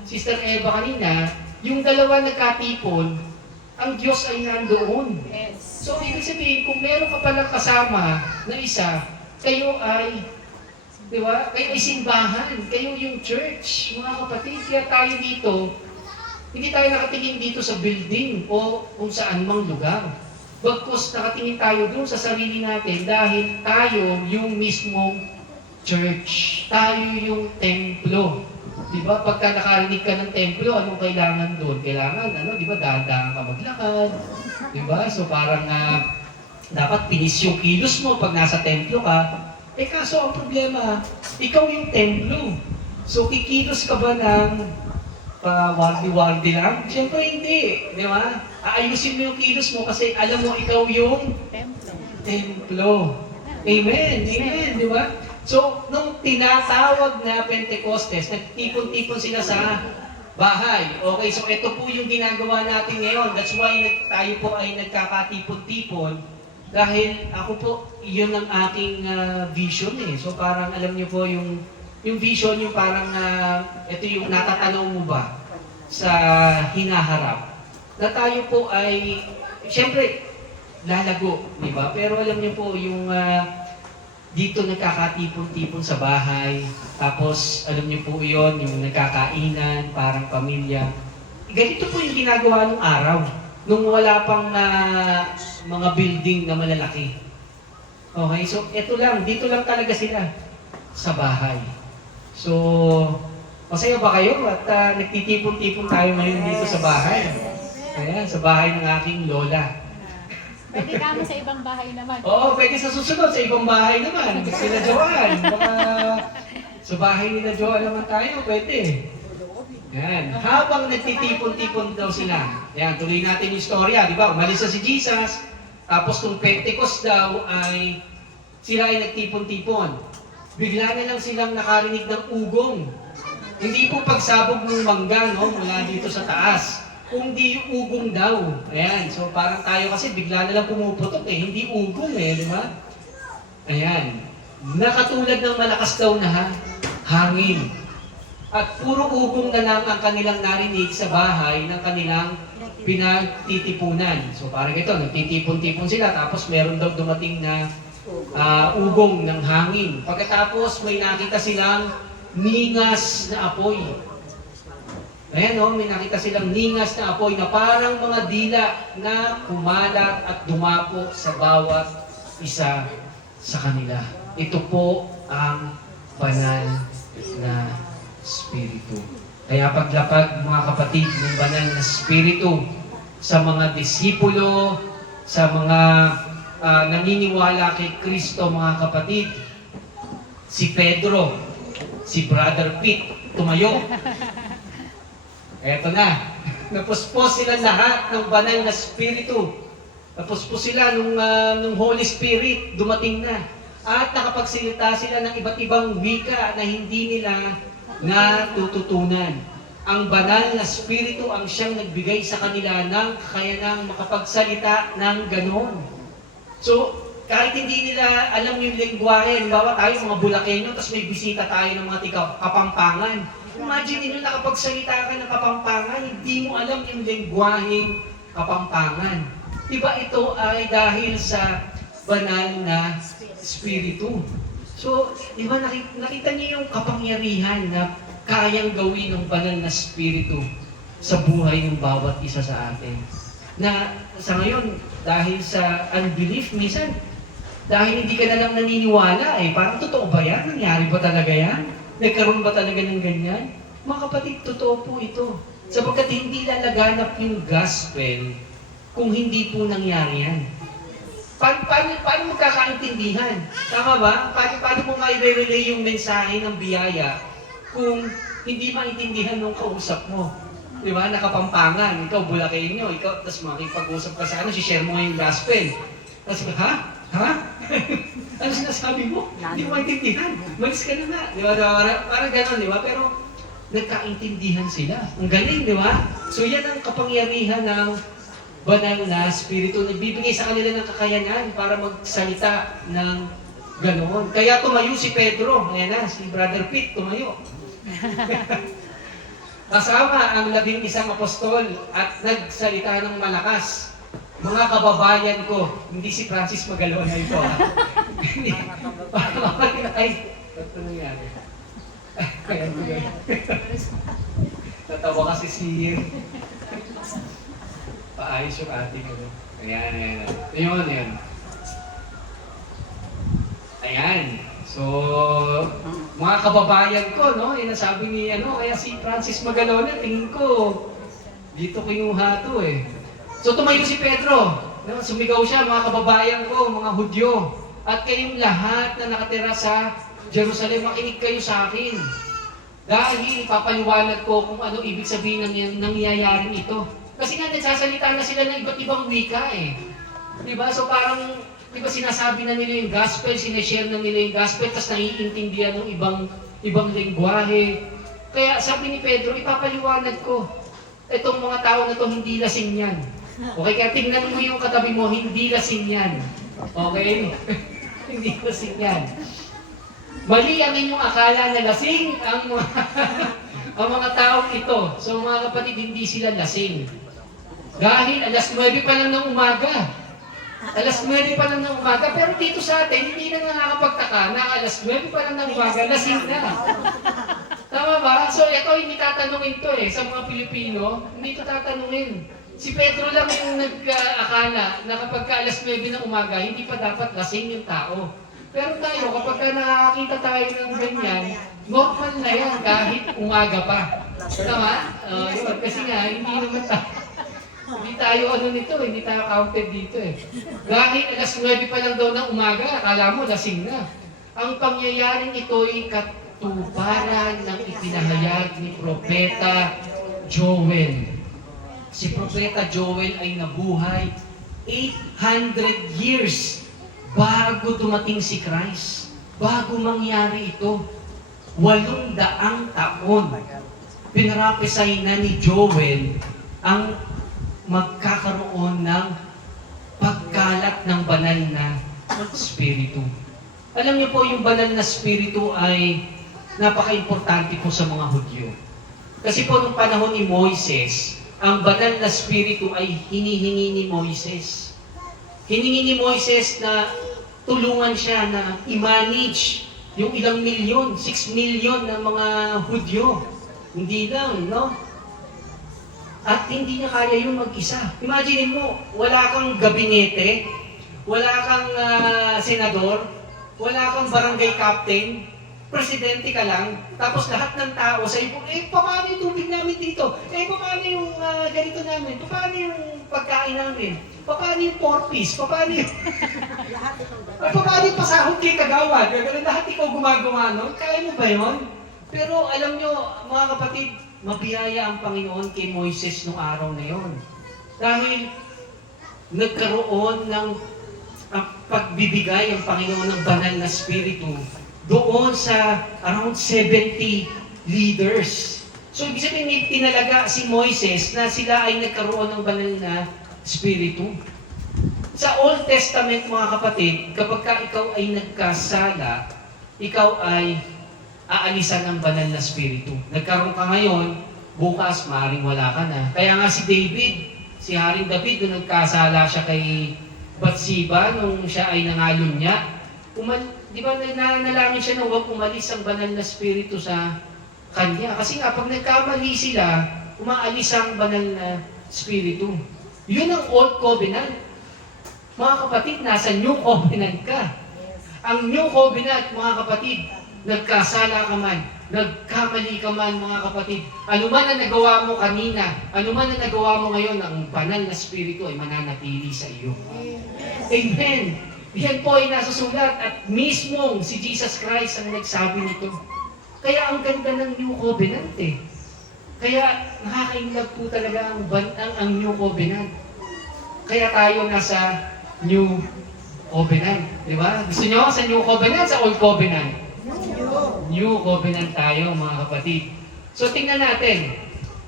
Sister Eva kanina, yung dalawa nagkatipon, ang Diyos ay nandoon. Yes. So, ibig sabihin, kung meron ka palang kasama na isa, Kayo ay, di ba? Kayo ay simbahan. Kayo yung church, mga kapatid. Kaya tayo dito, hindi tayo nakatingin dito sa building o kung saan mang lugar. Bagkus nakatingin tayo doon sa sarili natin dahil tayo yung mismong church. Tayo yung templo. Di ba? Pagka nakarinig ka ng templo, anong kailangan doon? Kailangan, di ba, dahan-dahan ka maglakad. Di ba? So parang dapat pinis yung kilos mo pag nasa templo ka. Kaso ang problema, ikaw yung templo. So kikilos ka ba ng wardi-wardi lang? Siyempre hindi, di ba? Aayusin mo yung kilos mo kasi alam mo ikaw yung templo. Amen, amen, di ba? So, nung tinatawag na Pentecostes, nagtipon-tipon sila sa bahay. Okay, so ito po yung ginagawa natin ngayon. That's why tayo po ay nagkakatipon-tipon. Dahil ako po, yun ang aking vision eh. So parang alam niyo po yung vision, yung parang ito yung natatanaw mo ba sa hinaharap. Na tayo po ay, siyempre, lalago, di ba? Pero alam niyo po yung dito nagkakatipon-tipon sa bahay. Tapos, alam niyo po yon yung nagkakainan, parang pamilya. Ganito po yung ginagawa ng araw. Nung wala pang mga building na malalaki. Okay, so ito lang, dito lang talaga sila sa bahay. So, masaya ba kayo at nagtitipon-tipon tayo ngayon dito sa bahay? Ayan, sa bahay ng aking lola. Pwede kami sa ibang bahay naman. Oo, pwede sa susunod, sa ibang bahay naman. Sila Joan. Baka sa bahay nila Joan naman tayo, pwede. Yan. Habang nagtitipon-tipon daw sila. Yan, tuloy natin yung istorya, di ba? Umalis na si Jesus, tapos nung Pentecost daw ay sila ay nagtipon-tipon. Bigla na lang silang nakarinig ng ugong. Hindi po pagsabog ng mangga, no? Mula dito sa taas. Kundi yung ugong daw. Ayan, so parang tayo kasi bigla na lang pumuputok eh. Hindi ugong eh, di ba? Ayan. Nakatulad ng malakas daw na hangin. At puro ugong na lang ang kanilang narinig sa bahay ng kanilang pinagtitipunan. So parang ito, nagtitipon-tipon sila tapos meron daw dumating na ugong ng hangin. Pagkatapos may nakita silang ningas na apoy. Ayan o, may nakita silang ningas na apoy na parang mga dila na kumalat at dumapo sa bawat isa sa kanila. Ito po ang banal na Espiritu. Kaya paglapag mga kapatid ng banal na Espiritu sa mga disipulo, sa mga naniniwala kay Kristo mga kapatid, si Pedro, si Brother Pete, tumayo. Eto na, napuspos sila lahat ng banal na Espiritu. Napuspos sila nung Holy Spirit, dumating na. At nakapagsalita sila ng iba't ibang wika na hindi nila natututunan. Ang banal na Espiritu ang siyang nagbigay sa kanila ng kakayanang makapagsalita ng ganon. So, kahit hindi nila alam yung lengguwahe, halimbawa tayo mga Bulakenyo, tapos may bisita tayo ng mga Kapampangan. Imagine niyo nakapagsalita ka ng Kapampangan, hindi mo alam yung lengguwaheng Kapampangan. Diba ito ay dahil sa banal na Espiritu. So, di ba nakita niyo yung kapangyarihan na kayang gawin ng banal na Espiritu sa buhay ng bawat isa sa atin. Na sa ngayon, dahil sa unbelief, minsan, dahil hindi ka na lang naniniwala, parang totoo ba yan? Nangyari ba talaga yan? Nagkaroon ba talaga ng ganyan? Mga kapatid, totoo po ito. Sapagkat hindi lalaganap yung gospel kung hindi po nangyari yan. Paano magkakaintindihan? Tama ba? Paano mo mai-relay yung mensahe ng biyaya kung hindi maintindihan ng kausap mo? Di ba? Nakapampangan, ikaw Bulakenyo, ikaw, tapos makipag-usap ka sa share mo yung gospel. Tapos, ha? Ano sinasabi mo? Hindi mo maintindihan. Malis ka na nga. Di ba? Parang gano'n, di ba? Pero nagkaintindihan sila. Ang galing, di ba? So yan ang kapangyarihan ng banal na Espiritu. Nagbibigay sa kanila ng kakayanan para magsalita ng ganoon. Kaya tumayo si Pedro. Ayan na, si Brother Pete tumayo. Kasama ang 11 apostol at nagsalita ng malakas. Mga kababayan ko, hindi si Francis Magalona ito. Ay, ito nangyari. Kaya ito yun. Natawa kasi si paayos yung ating ano. Ayan, ayan. Yun. Ayan. So, mga kababayan ko, no? Yung nasabi ni, kaya si Francis Magalona, tingin ko, dito kinuha to eh. So, tumayo si Pedro. No? Sumigaw siya, mga kababayan ko, mga Hudyo. At kayong lahat na nakatira sa Jerusalem, makinig kayo sa akin. Dahil papaliwanag ko kung ano ibig sabihin ng nangyayaring ito. Kasi nga nagsasalita na sila ng iba't ibang wika eh. Diba? So parang, diba sinasabi na nila yung gospel, sineshare na nila yung gospel, tapos naiintindihan ng ibang lengguwahe. Kaya sabi ni Pedro, ipapaliwanag ko. Itong mga tao na to hindi lasing yan. Okay, kaya tingnan mo yung katabi mo, hindi lasing yan. Okay? Hindi lasing yan. Mali ang inyong akala na lasing ang ang mga taong ito. So mga kapatid, hindi sila lasing. Dahil alas 9 pa lang ng umaga. Alas 9 pa lang ng umaga. Pero dito sa atin, hindi na nakakapagtaka na alas 9 pa lang ng umaga, lasing na. Tama ba? So ito, hindi tatanungin to sa mga Pilipino, hindi to tatanungin. Si Pedro lang yung nag-akala na kapag alas 9 ng umaga, hindi pa dapat lasing yung tao. Pero tayo, kapag nakakita tayo ng ganyan, normal na yan kahit umaga pa. Tama? Yun. Kasi nga, hindi tayo hindi tayo counted dito Dahil alas 9 pa lang daw ng umaga, akala mo lasing na. Ang pangyayaring ito ay katuparan ng ipinahayag ni Propeta Joel. Si Propeta Joel ay nabuhay 800 years bago dumating si Christ. Bago mangyari ito. 800 taon. Pinarapesay na ni Joel ang magkakaroon ng pagkalat ng banal na spiritu. Alam niyo po, yung banal na spiritu ay napaka-importante po sa mga Hudyo. Kasi po nung panahon ni Moises, ang banal na spiritu ay hinihingi ni Moises. Hiningi ni Moises na tulungan siya na i-manage yung ilang milyon, 6 million na mga Hudyo. Hindi lang, no? At hindi niya kaya yung mag-isa. Imagine mo, wala kang gabinete, wala kang senador, wala kang barangay captain, presidente ka lang, tapos lahat ng tao sa iyo, paano yung tubig namin dito? Paano yung ganito namin? Paano yung pagkain namin? Paano yung porpoise? Paano yung pasahod kay kagawad? Lahat ikaw gumagawa nun? Kaya mo ba yun? Pero alam nyo, mga kapatid, mabiyaya ang Panginoon kay Moises noong araw na yon. Dahil nagkaroon ng pagbibigay ang Panginoon ng banal na spiritu doon sa around 70 leaders. So ibig sabihin, tinalaga si Moises na sila ay nagkaroon ng banal na spiritu. Sa Old Testament, mga kapatid, kapag ikaw ay nagkasala, ikaw ay aalisan ng banal na spiritu. Nagkaroon ka ngayon, bukas maaaring wala ka na. Kaya nga si David, si Haring David, nung nagkasala siya kay Bathsheba, nung siya ay nangalon niya, di ba nanalangin siya na huwag umalis ang banal na spiritu sa kanya. Kasi nga, pag nagkamali sila, umaalis ang banal na spiritu. Yun ang Old Covenant. Mga kapatid, nasa New Covenant ka. Ang New Covenant, mga kapatid, nagkasala ka man, nagkamali ka man, mga kapatid, ano man na nagawa mo kanina, ano man na nagawa mo ngayon, ang banal na spiritu ay mananatili sa iyo. Amen. Yan po ay nasusulat at mismong si Jesus Christ ang nagsabi nito. Kaya ang ganda ng New Covenant Kaya nakakainlove po talaga ang New Covenant. Kaya tayo nasa New Covenant. Di ba? Gusto nyo sa New Covenant, sa Old Covenant? New Covenant tayo, mga kapatid. So tingnan natin.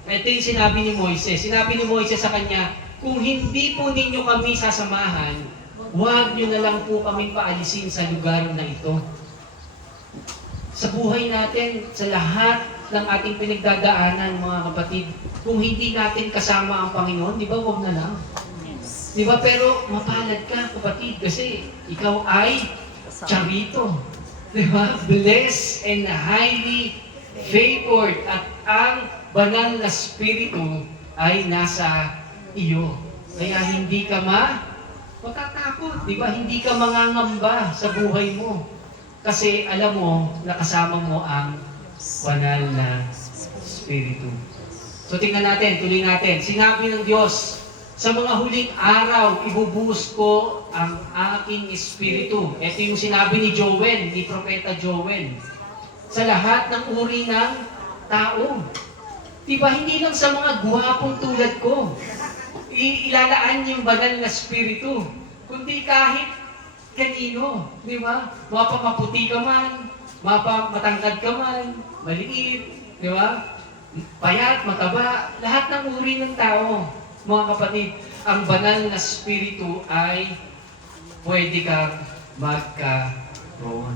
Ito yung sinabi ni Moises. Sinabi ni Moises sa kanya, kung hindi po ninyo kami sasamahan, huwag nyo na lang po kami paalisin sa lugar na ito. Sa buhay natin, sa lahat ng ating pinagdadaanan, mga kapatid, kung hindi natin kasama ang Panginoon, di ba, huwag na lang. Di ba? Pero mapalad ka, kapatid, kasi ikaw ay charito. Diba? Blessed and highly favored. At ang banal na spirito ay nasa iyo. Kaya hindi ka matatakot. Diba? Hindi ka mangangamba sa buhay mo. Kasi alam mo, nakasama mo ang banal na spirito. So tingnan natin, tuloy natin. Sinabi ng Diyos, sa mga huling araw, ibubuhos ko ang aking espiritu. Ito yung sinabi ni Joel, ni Propeta Joel. Sa lahat ng uri ng tao. Diba, hindi lang sa mga guwapong tulad ko. Ilalaan yung banal na espiritu. Kundi kahit kanino. Diba? Maputi ka man, matangkad ka man, maliit. Diba? Payat, mataba, lahat ng uri ng tao. Mga kapatid, ang banal na spiritu ay pwede kang magkaroon.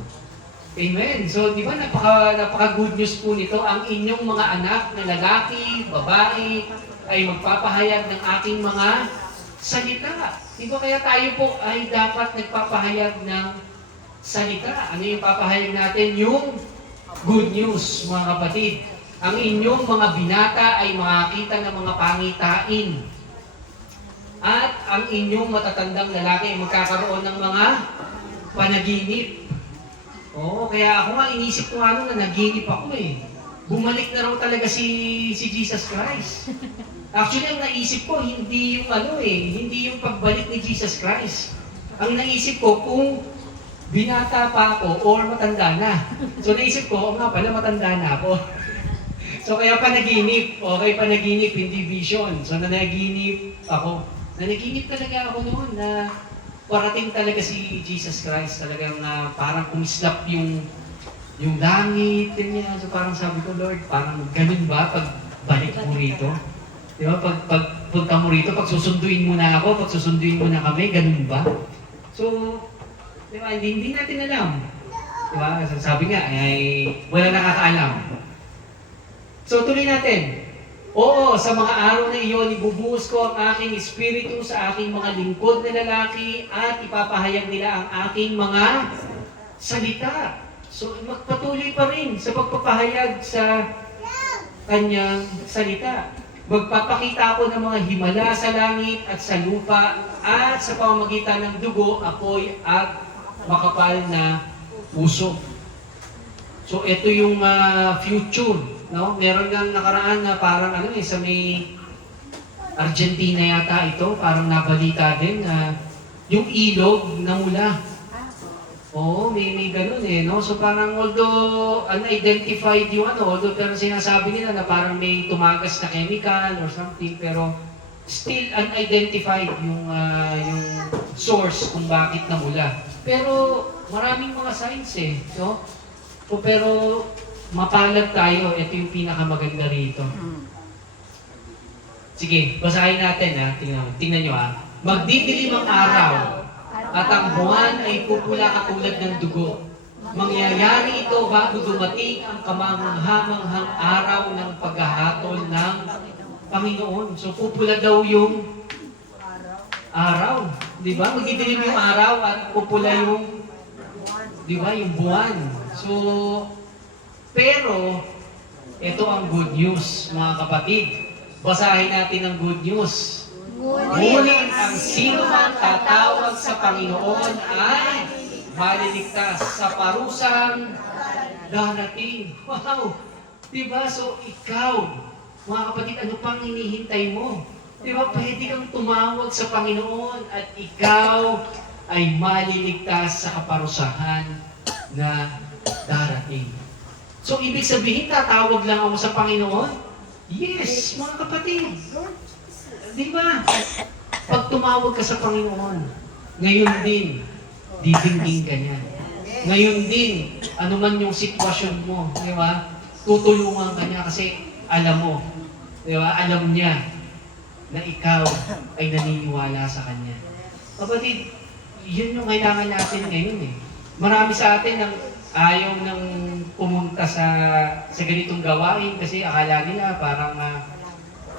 Amen. So, di ba, napaka good news po nito. Ang inyong mga anak na lalaki, babae, ay magpapahayag ng aking mga salita. Di ba, kaya tayo po ay dapat nagpapahayag ng salita. Ano yung papahayag natin? Yung good news, mga kapatid. Ang inyong mga binata ay makakita ng mga pangitain. At ang inyong matatandang lalaki ay magkakaroon ng mga panaginip. Oo, kaya ako nga inisip ko na naginip ako eh. Bumalik na raw talaga si Jesus Christ. Actually, ang naisip ko, hindi yung hindi yung pagbalik ni Jesus Christ. Ang naisip ko, kung binata pa ako or matanda na. So naisip ko, nga pala matanda na ako. So kaya panaginip, okay, panaginip, hindi vision. So nanaginip ako. Nanaginip talaga ako noon na parating talaga si Jesus Christ. Talagang parang kumislap yung langit, ganyan. So parang sabi ko, Lord, parang ganun ba pag balik mo rito? Di ba? Pag punta mo rito, pag susunduin mo na ako, pag susunduin mo na kami, ganun ba? So, di ba, hindi natin alam. Di ba? Sabi nga, ay wala nakakaalam. So tuloy natin. Oo, sa mga araw na iyon, ibubuhos ko ang aking espiritu sa aking mga lingkod na lalaki at ipapahayag nila ang aking mga salita. So magpatuloy pa rin sa pagpapahayag sa kanyang salita. Magpapakita ako ng mga himala sa langit at sa lupa at sa pamamagitan ng dugo, apoy at makapal na puso. So ito yung future. No? Meron nga nakaraan na parang sa may Argentina yata ito, parang nabalita din na yung ilog namula. Oo, may ganun no? So parang although unidentified yung although pero sinasabi nila na parang may tumagas na chemical or something, pero still unidentified yung source kung bakit namula. Pero maraming mga signs no? So, pero mapalad tayo, ito yung pinakamaganda rito. Sige, basahin natin tingnan nyo Magdidilim ang araw at ang buwan ay pupula katulad ng dugo. Mangyayari ito bago dumating ang kamangha-manghang araw ng paghahatol ng Panginoon. So pupula daw yung araw. Di ba? Magdidilim yung araw at pupula yung yung buwan. So, pero, ito ang good news, mga kapatid. Basahin natin ang good news. Ngunit ang sino man tatawag sa Panginoon ay maliligtas sa parusang darating. Wow! Diba? So, ikaw, mga kapatid, ano pang hinihintay mo? Diba? Pwede kang tumawag sa Panginoon at ikaw ay maliligtas sa kaparusahan na darating. So, ibig sabihin, tatawag lang ako sa Panginoon? Yes, mga kapatid. Di ba? Pag tumawag ka sa Panginoon, ngayon din, didingding ka niya. Ngayon din, ano man yung sitwasyon mo, di ba? Tutulungan ka niya kasi alam mo, di ba? Alam niya na ikaw ay naniniwala sa Kanya. Kapatid, yun yung kailangan natin ngayon Marami sa atin ang ayaw nang pumunta sa ganitong gawain kasi akala nila parang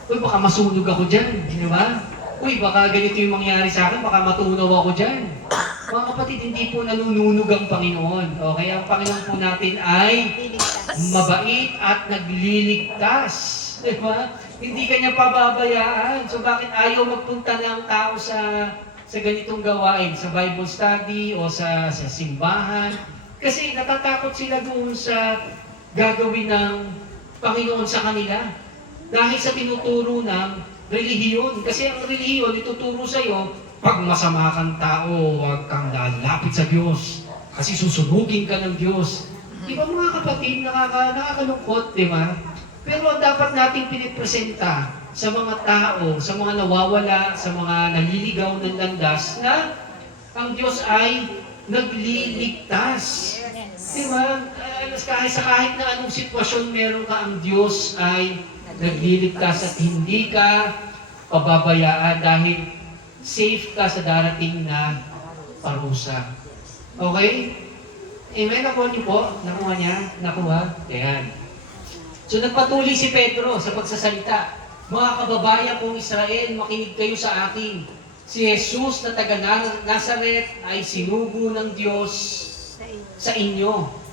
uy, baka masunog ako dyan, di ba? Uy, baka ganito yung mangyari sa akin, baka matunaw ako dyan. Mga kapatid, hindi po nanununog ang Panginoon. O, kaya ang Panginoon po natin ay Liligtas. mabait at nagliligtas. Di ba? Hindi kanya pababayaan. So bakit ayaw magpunta ng tao sa ganitong gawain, sa Bible study o sa simbahan? Kasi natatakot sila doon sa gagawin ng Panginoon sa kanila. Dahil sa tinuturo ng relihiyon. Kasi ang relihiyon, ituturo sa iyo, pag masama kang tao, huwag kang lalapit sa Diyos. Kasi susunugin ka ng Diyos. Di ba mga kapatid, nakakalungkot, di ba? Pero ang dapat nating pinipresenta sa mga tao, sa mga nawawala, sa mga naliligaw ng landas, na ang Diyos ay nagliligtas. Di ba? Kahit na anong sitwasyon meron ka, ang Diyos ay nagliligtas at hindi ka pababayaan dahil safe ka sa darating na parusa. Okay? Amen? Nakuha niyo po? Nakuha niya? Nakuha? Ayan. So nagpatuloy si Pedro sa pagsasalita. Mga kababayan kong Israel, makinig kayo sa akin. Si Jesus na taga Nazaret ay sinugo ng Diyos sa inyo.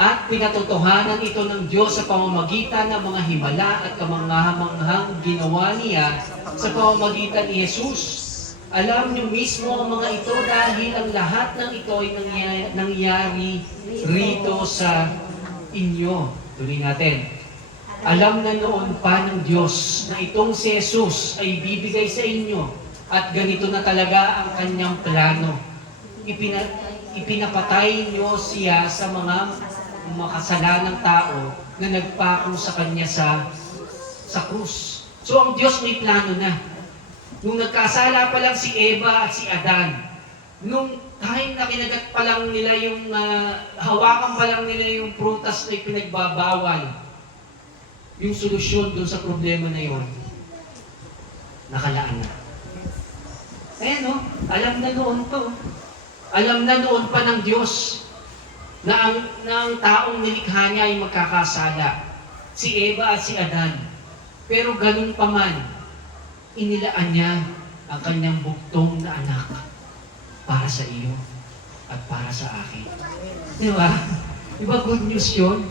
At pinatotohanan ito ng Diyos sa pamamagitan ng mga himala at kamangahamanghang ginawa niya sa pamamagitan ni Jesus. Alam niyo mismo ang mga ito dahil ang lahat ng ito ay nangyari rito sa inyo. Tuloy natin. Alam na noon pa ng Diyos na itong si Jesus ay bibigay sa inyo at ganito na talaga ang kanyang plano. Ipinapatay niyo siya sa mga makasalanang tao na nagpako sa kanya sa krus. So ang Diyos may plano na. Nung nagkasala pa lang si Eva at si Adan, nung time na kinagat pa lang nila yung, hawakan pa lang nila yung prutas na ipinagbabawal, yung solusyon dun sa problema na yun, nakalaan na. Eh no, alam na noon to. Alam na noon pa ng Diyos na ang taong nilikha niya ay magkakasala. Si Eva at si Adan. Pero ganun pa man, inilaan niya ang kanyang buktong na anak para sa iyo at para sa akin. Di ba? Di ba good news yun?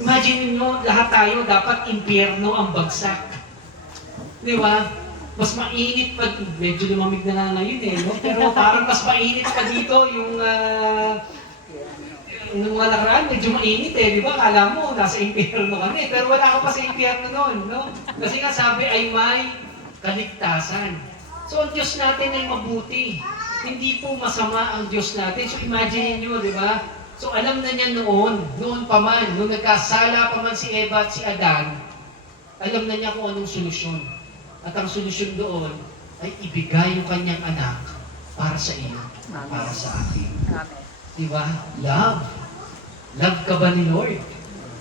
Imagine niyo, lahat tayo dapat impyerno ang bagsak. Di ba? Mas mainit pa, medyo lumamig na nga ngayon eh, no? Pero parang mas mainit pa dito yung nung mga nakaraan, medyo mainit eh, di ba? Kala mo, nasa impyerno kami. Pero wala ka pa sa impyerno noon, no? Kasi nga sabi ay may kaligtasan. So ang Diyos natin ay mabuti. Hindi po masama ang Diyos natin. So imagine niyo, di ba? So alam na niya noon pa man, nung nagkasala pa man si Eva at si Adan, alam na niya kung anong solusyon. At ang solusyon doon ay ibigay yung kanyang anak para sa iyo, para sa akin. Di ba? Love. Love ka ba ni Lord?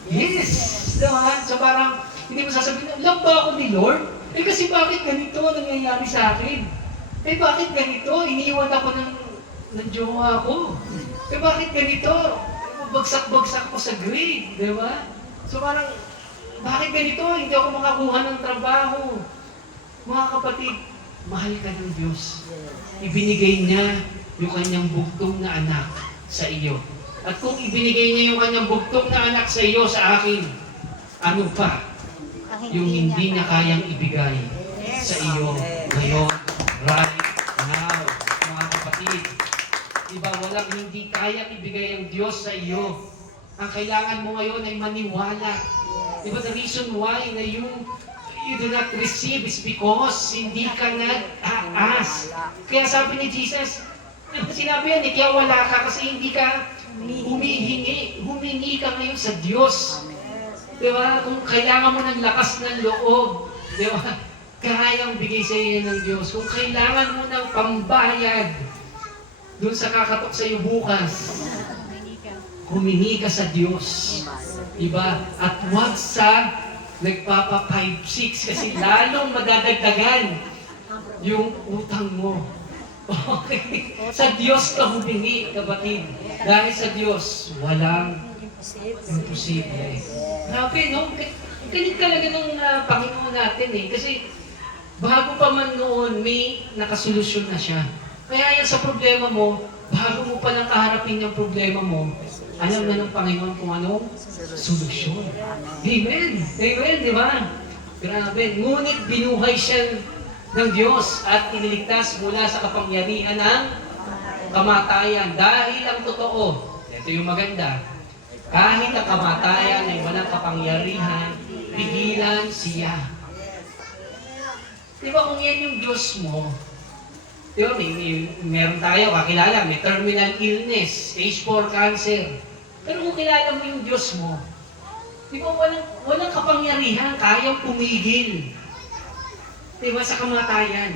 Yes! Diba? So parang, hindi mo sasabihin, love ba ako ni Lord? Eh kasi bakit ganito nangyayari sa akin? Eh bakit ganito? Iniiwan ako ng jowa ko. Eh bakit ganito? Bagsak-bagsak ko sa grade. Di ba? So parang, bakit ganito? Hindi ako makakuha ng trabaho. Mga kapatid, mahal ka ng Diyos. Ibinigay niya yung kanyang bugtong na anak sa iyo. At kung ibinigay niya yung kanyang bugtong na anak sa iyo, sa akin, ano pa yung hindi niya kayang ibigay sa iyo ngayon, right now, mga kapatid. Diba, walang hindi kayang ibigay ang Diyos sa iyo. Ang kailangan mo ngayon ay maniwala. Diba, the reason why na you do not receive is because hindi ka nag-ask. Kaya sabi ni Jesus, sinabi yan eh, kaya wala ka kasi hindi ka humihingi. Humingi ka ngayon sa Diyos. Diba? Kung kailangan mo ng lakas ng loob, diba? Kayang bigay sa iyo ng Diyos. Kung kailangan mo ng pambayad dun sa kakatok sa iyo bukas, humingi ka sa Diyos. Diba? At huwag sa nagpapa 5-6 kasi lalong madadagdagan yung utang mo. Okay? Sa Diyos ka humingi, kapatid. Dahil sa Diyos, walang imposible. Grabe, no? Galit talaga ng Panginoon natin eh. Kasi Bago pa man noon, may nakasolusyon na siya. Kaya yan sa problema mo, bago mo palang kaharapin yung problema mo, alam na ng Panginoon kung anong solusyon. Amen! Amen, di ba? Grabe. Ngunit binuhay siya ng Diyos at iniligtas mula sa kapangyarihan ng kamatayan. Dahil ang totoo, ito yung maganda, kahit ang kamatayan ay walang kapangyarihan, pigilan siya. Di ba kung yan yung Diyos mo, di ba, meron tayo, kakilala, may terminal illness, stage 4 cancer. Pero kung kilala mo yung Diyos mo, di ba walang kapangyarihan, kayang pumigil. Di ba, sa kamatayan.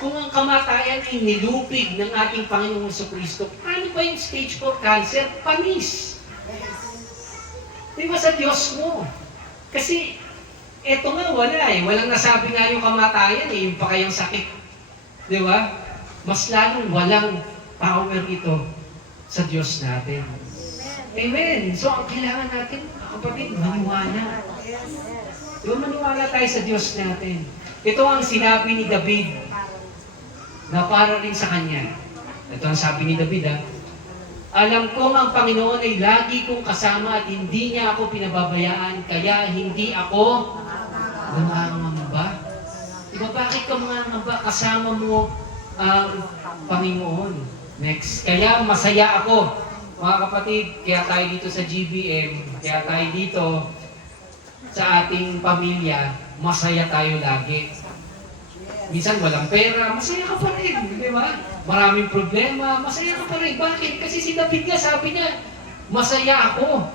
Kung ang kamatayan ay nilupig ng ating Panginoong Jesucristo, ano ba yung stage 4 cancer? Panis. Di ba sa Diyos mo? Kasi, eto nga, wala eh. Walang nasabi nga yung kamatayan eh, yung pa kayang sakit. Di ba? Mas lalong walang power ito sa Diyos natin. Amen. So, ang kailangan natin, kapatid, maniwala. Di ba, maniwala tayo sa Diyos natin. Ito ang sinabi ni David na para rin sa kanya. Ito ang sabi ni David, ha? Alam kong ang Panginoon ay lagi kong kasama at hindi niya ako pinababayaan, kaya hindi ako nangangamba. Diba, bakit ka mangangamba? Kasama mo ang Panginoon. Next. Kaya masaya ako. Mga kapatid, kaya tayo dito sa GBM, kaya tayo dito sa ating pamilya, masaya tayo lagi. Minsan walang pera, masaya ka pa rin, di ba? Maraming problema, masaya ka pa rin. Bakit? Kasi si David nga, sabi niya, masaya ako.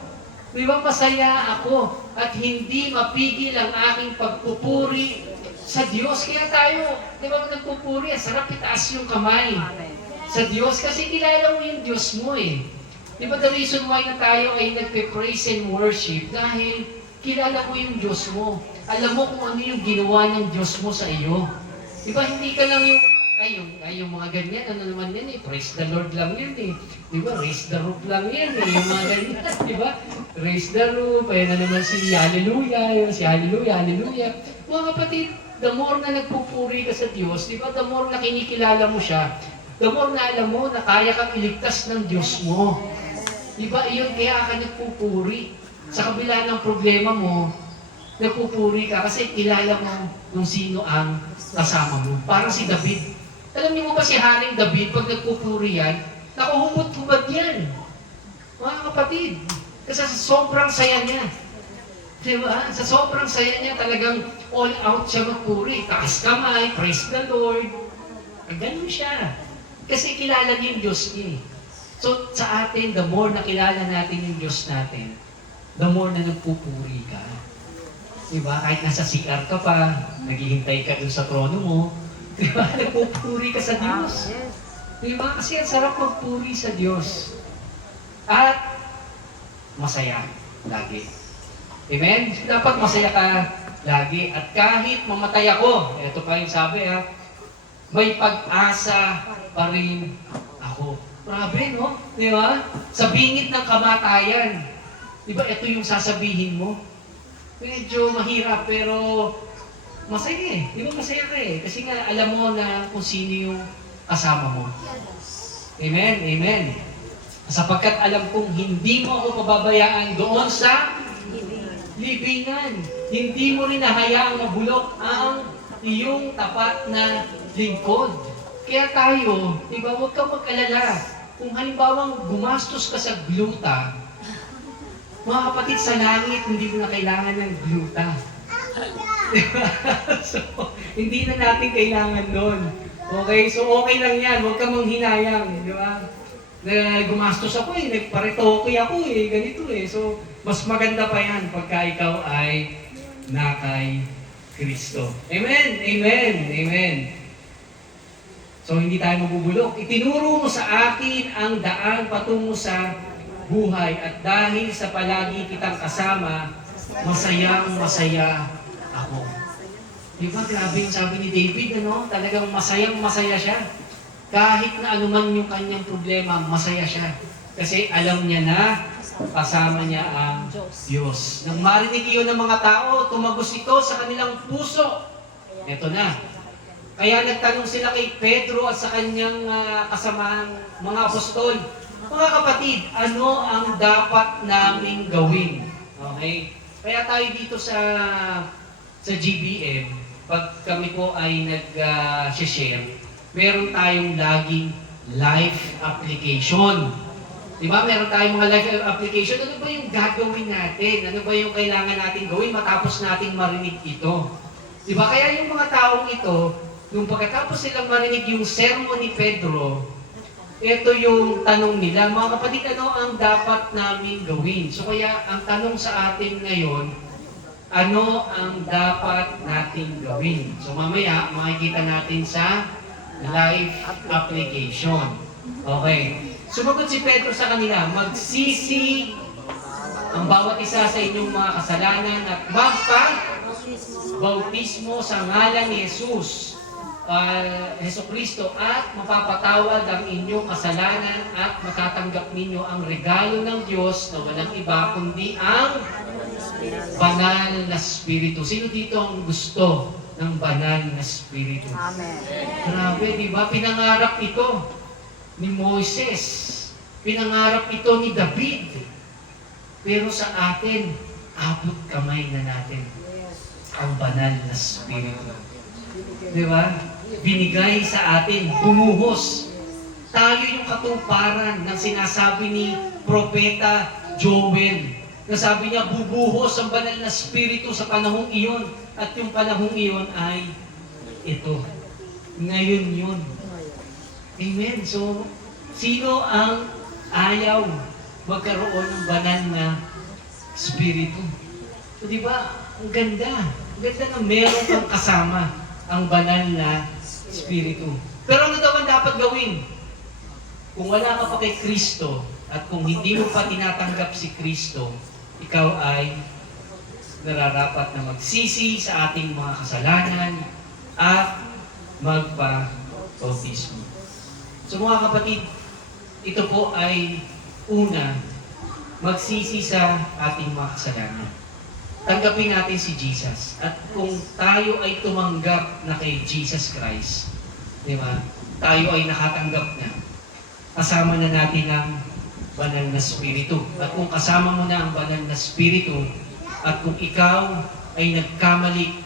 Di ba? Masaya ako. At hindi mapigil ang aking pagpupuri sa Diyos. Kaya tayo, di ba, nagpupuri, sarap itaas yung kamay sa Diyos. Kasi kilala mo yung Diyos mo eh. Di ba, the reason why na tayo ay nagpe-praise and worship, dahil kilala mo yung Diyos mo. Alam mo kung ano yung ginawa ng Diyos mo sa iyo. Di ba, hindi ka lang yung mga ganyan, ano naman yan eh, praise the Lord lang yan eh. Di ba, raise the roof lang yan eh, yung mga ganyan, di ba? Raise the roof, ayan na naman si Hallelujah, si Hallelujah, Hallelujah. Mga kapatid, the more na nagpupuri ka sa Diyos, di ba, the more na kinikilala mo siya, the more na alam mo na kaya kang iligtas ng Diyos mo. Di ba, iyon kaya ka nagpupuri. Sa kabila ng problema mo, nagpupuri ka kasi kilala mo kung sino ang kasama mo. Parang si David. Alam niyo mo ba si Haring David, pag nagpupuri yan, nakuhubad-hubad yan. Mga kapatid, kasi sa sobrang saya niya. Diba? Sa sobrang saya niya, talagang all out siya magpuri. Taas kamay, praise the Lord. Ganun siya. Kasi kilala niya yung Diyos niya. So sa atin, the more na kilala natin yung Diyos natin, the more na nagpupuri ka. Diba? Kahit nasa CR ka pa, naghihintay ka dun sa trono mo, diba? Nagpupuri ka sa Diyos. Diba? Kasi ang sarap magpuri sa Diyos. At masaya lagi. Amen? Dapat masaya ka lagi. At kahit mamatay ako, ito pa yung sabi ha, may pag-asa pa rin ako. Grabe, no? Diba? Sa bingit ng kamatayan, diba ito yung sasabihin mo? Medyo mahirap, pero masaya eh. Di ba masaya ka eh? Kasi nga alam mo na kung sino yung kasama mo. Amen? Amen. Sapagkat alam kong hindi mo ako pababayaan doon sa libingan. Hindi mo rin nahayaang mabulok ang iyong tapat na lingkod. Kaya tayo, di ba, huwag kang mag-alala. Kung halimbawang gumastos ka sa gluta, mga kapatid, sa langit, hindi mo na kailangan ng gluta. So, hindi na natin kailangan nun. Okay? So, okay lang yan. Huwag kang manghinayang. Di ba? Na gumastos ako eh. Nagparetoke ako eh. Ganito eh. So, mas maganda pa yan pagka ikaw ay nakay Kristo. Amen! Amen! Amen! So, hindi tayo mabubulok. Itinuro mo sa akin ang daan patungo sa buhay at dahil sa palagi kitang kasama, masayang masaya ako. Di ba, grabe yung sabi ni David, ano? Talagang masayang masaya siya. Kahit na anuman yung kanyang problema, masaya siya. Kasi alam niya na kasama niya ang Diyos. Nang marinig iyon ng mga tao, tumagos ito sa kanilang puso. Eto na, Kaya nagtanong sila kay Pedro at sa kanyang kasamahang mga apostol, mga kapatid, ano ang dapat naming gawin? Okay? Kaya tayo dito sa GBM, pag kami po ay nag-share, meron tayong laging life application. Diba? Meron tayong mga life application. Ano ba yung gagawin natin? Ano ba yung kailangan natin gawin matapos nating marinig ito? Diba? Kaya yung mga taong ito, nung pagkatapos silang marinig yung sermon ni Pedro, ito yung tanong nila, mga kapatid, ano ang dapat namin gawin? So kaya ang tanong sa atin ngayon, ano ang dapat natin gawin? So mamaya, makikita natin sa life application. Okay. Sumagot si Pedro sa kanila, magsisi ang bawat isa sa inyong mga kasalanan at magpa-bautismo sa ngalan ni Jesus, Jesucristo, at mapapatawad ang inyong kasalanan at matatanggap ninyo ang regalo ng Diyos na walang iba kundi ang banal na Espiritu. Sino dito ang gusto ng banal na Espiritu? Amen. Grabe, di ba? Pinangarap ito ni Moises. Pinangarap ito ni David. Pero sa atin, abot kamay na natin ang banal na Espiritu. Di ba? Binigay sa atin, bumuhos. Tayo yung katuparan ng sinasabi ni Propeta Joel. Nasabi niya, bubuhos ang banal na Espiritu sa panahong iyon. At yung panahong iyon ay ito. Ngayon yun. Amen. So, sino ang ayaw magkaroon ng banal na Espiritu? So, di ba, ang ganda. Ang ganda na meron kang kasama ang banal na Espiritu. Pero ano daw ang dapat gawin? Kung wala ka pa kay Kristo, at kung hindi mo pa tinatanggap si Kristo, ikaw ay nararapat na magsisi sa ating mga kasalanan at magpa-bautismo. So mga kapatid, ito po ay una, magsisi sa ating mga kasalanan. Tanggapin natin si Jesus. At kung tayo ay tumanggap na kay Jesus Christ, di ba? Tayo ay nakatanggap na. Kasama na natin ang banal na Espiritu. At kung kasama mo na ang banal na Espiritu, at kung ikaw ay nagkamali,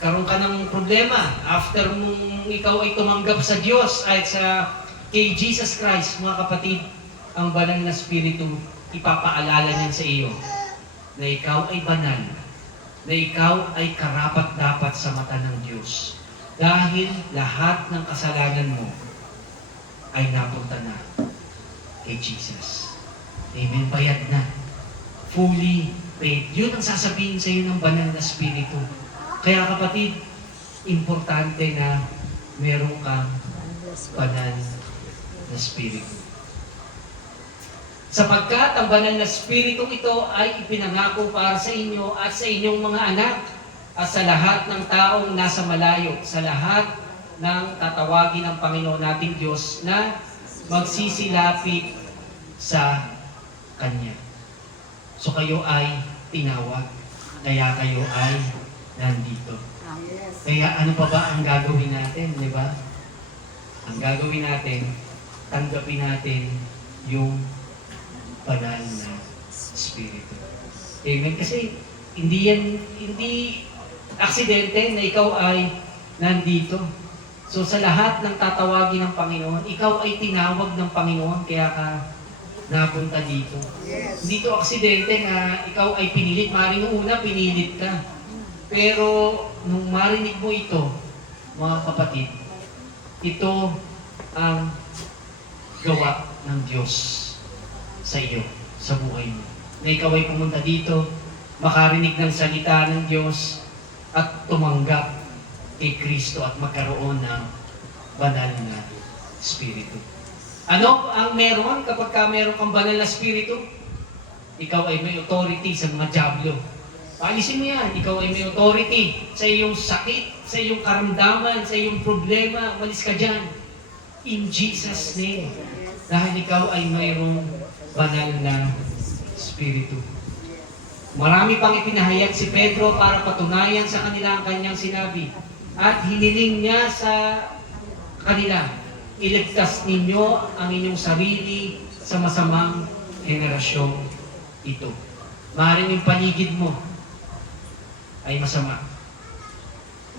karoon ka ng problema after mong ikaw ay tumanggap sa Diyos at kay Jesus Christ, mga kapatid, ang banal na Espiritu, ipapaalala niyan sa iyo na ikaw ay banal, na ikaw ay karapat-dapat sa mata ng Diyos. Dahil lahat ng kasalanan mo ay napunta na kay Jesus. Amen. Bayad na. Fully paid. Yun ang sasabihin sa iyo ng banal na Espiritu. Kaya kapatid, importante na meron kang banal na Espiritu. Sapagkat ang banal na Espiritu ito ay ipinangako para sa inyo at sa inyong mga anak at sa lahat ng taong nasa malayo, sa lahat ng tatawagin ng Panginoon nating Diyos na magsisilapit sa Kanya. So kayo ay tinawag, kaya kayo ay nandito. Kaya ano pa ba ang gagawin natin, di ba? Ang gagawin natin, tanggapin natin yung banal na Espiritu. Amen? Kasi hindi aksidente na ikaw ay nandito. So sa lahat ng tatawagin ng Panginoon, ikaw ay tinawag ng Panginoon, kaya ka napunta dito. Hindi to aksidente na ikaw ay pinilit. Maring una, pinilit ka. Pero nung marinig mo ito, mga kapatid, ito ang gawa ng Diyos sa iyo, sa buhay mo. Na ikaw ay pumunta dito, makarinig ng salita ng Diyos, at tumanggap kay Kristo at magkaroon ng banal na Espiritu. Ano ang meron kapag meron kang banal na Espiritu? Ikaw ay may authority sa mga dyablo. Paalisin mo yan. Ikaw ay may authority sa iyong sakit, sa iyong karamdaman, sa iyong problema. Malis ka dyan. In Jesus' name. Dahil ikaw ay mayroong banal na Espiritu. Marami pang ipinahayag si Pedro para patunayan sa kanila ang kanyang sinabi. At hiniling niya sa kanila, iligtas ninyo ang inyong sarili sa masamang henerasyong ito. Maaaring yung paligid mo ay masama.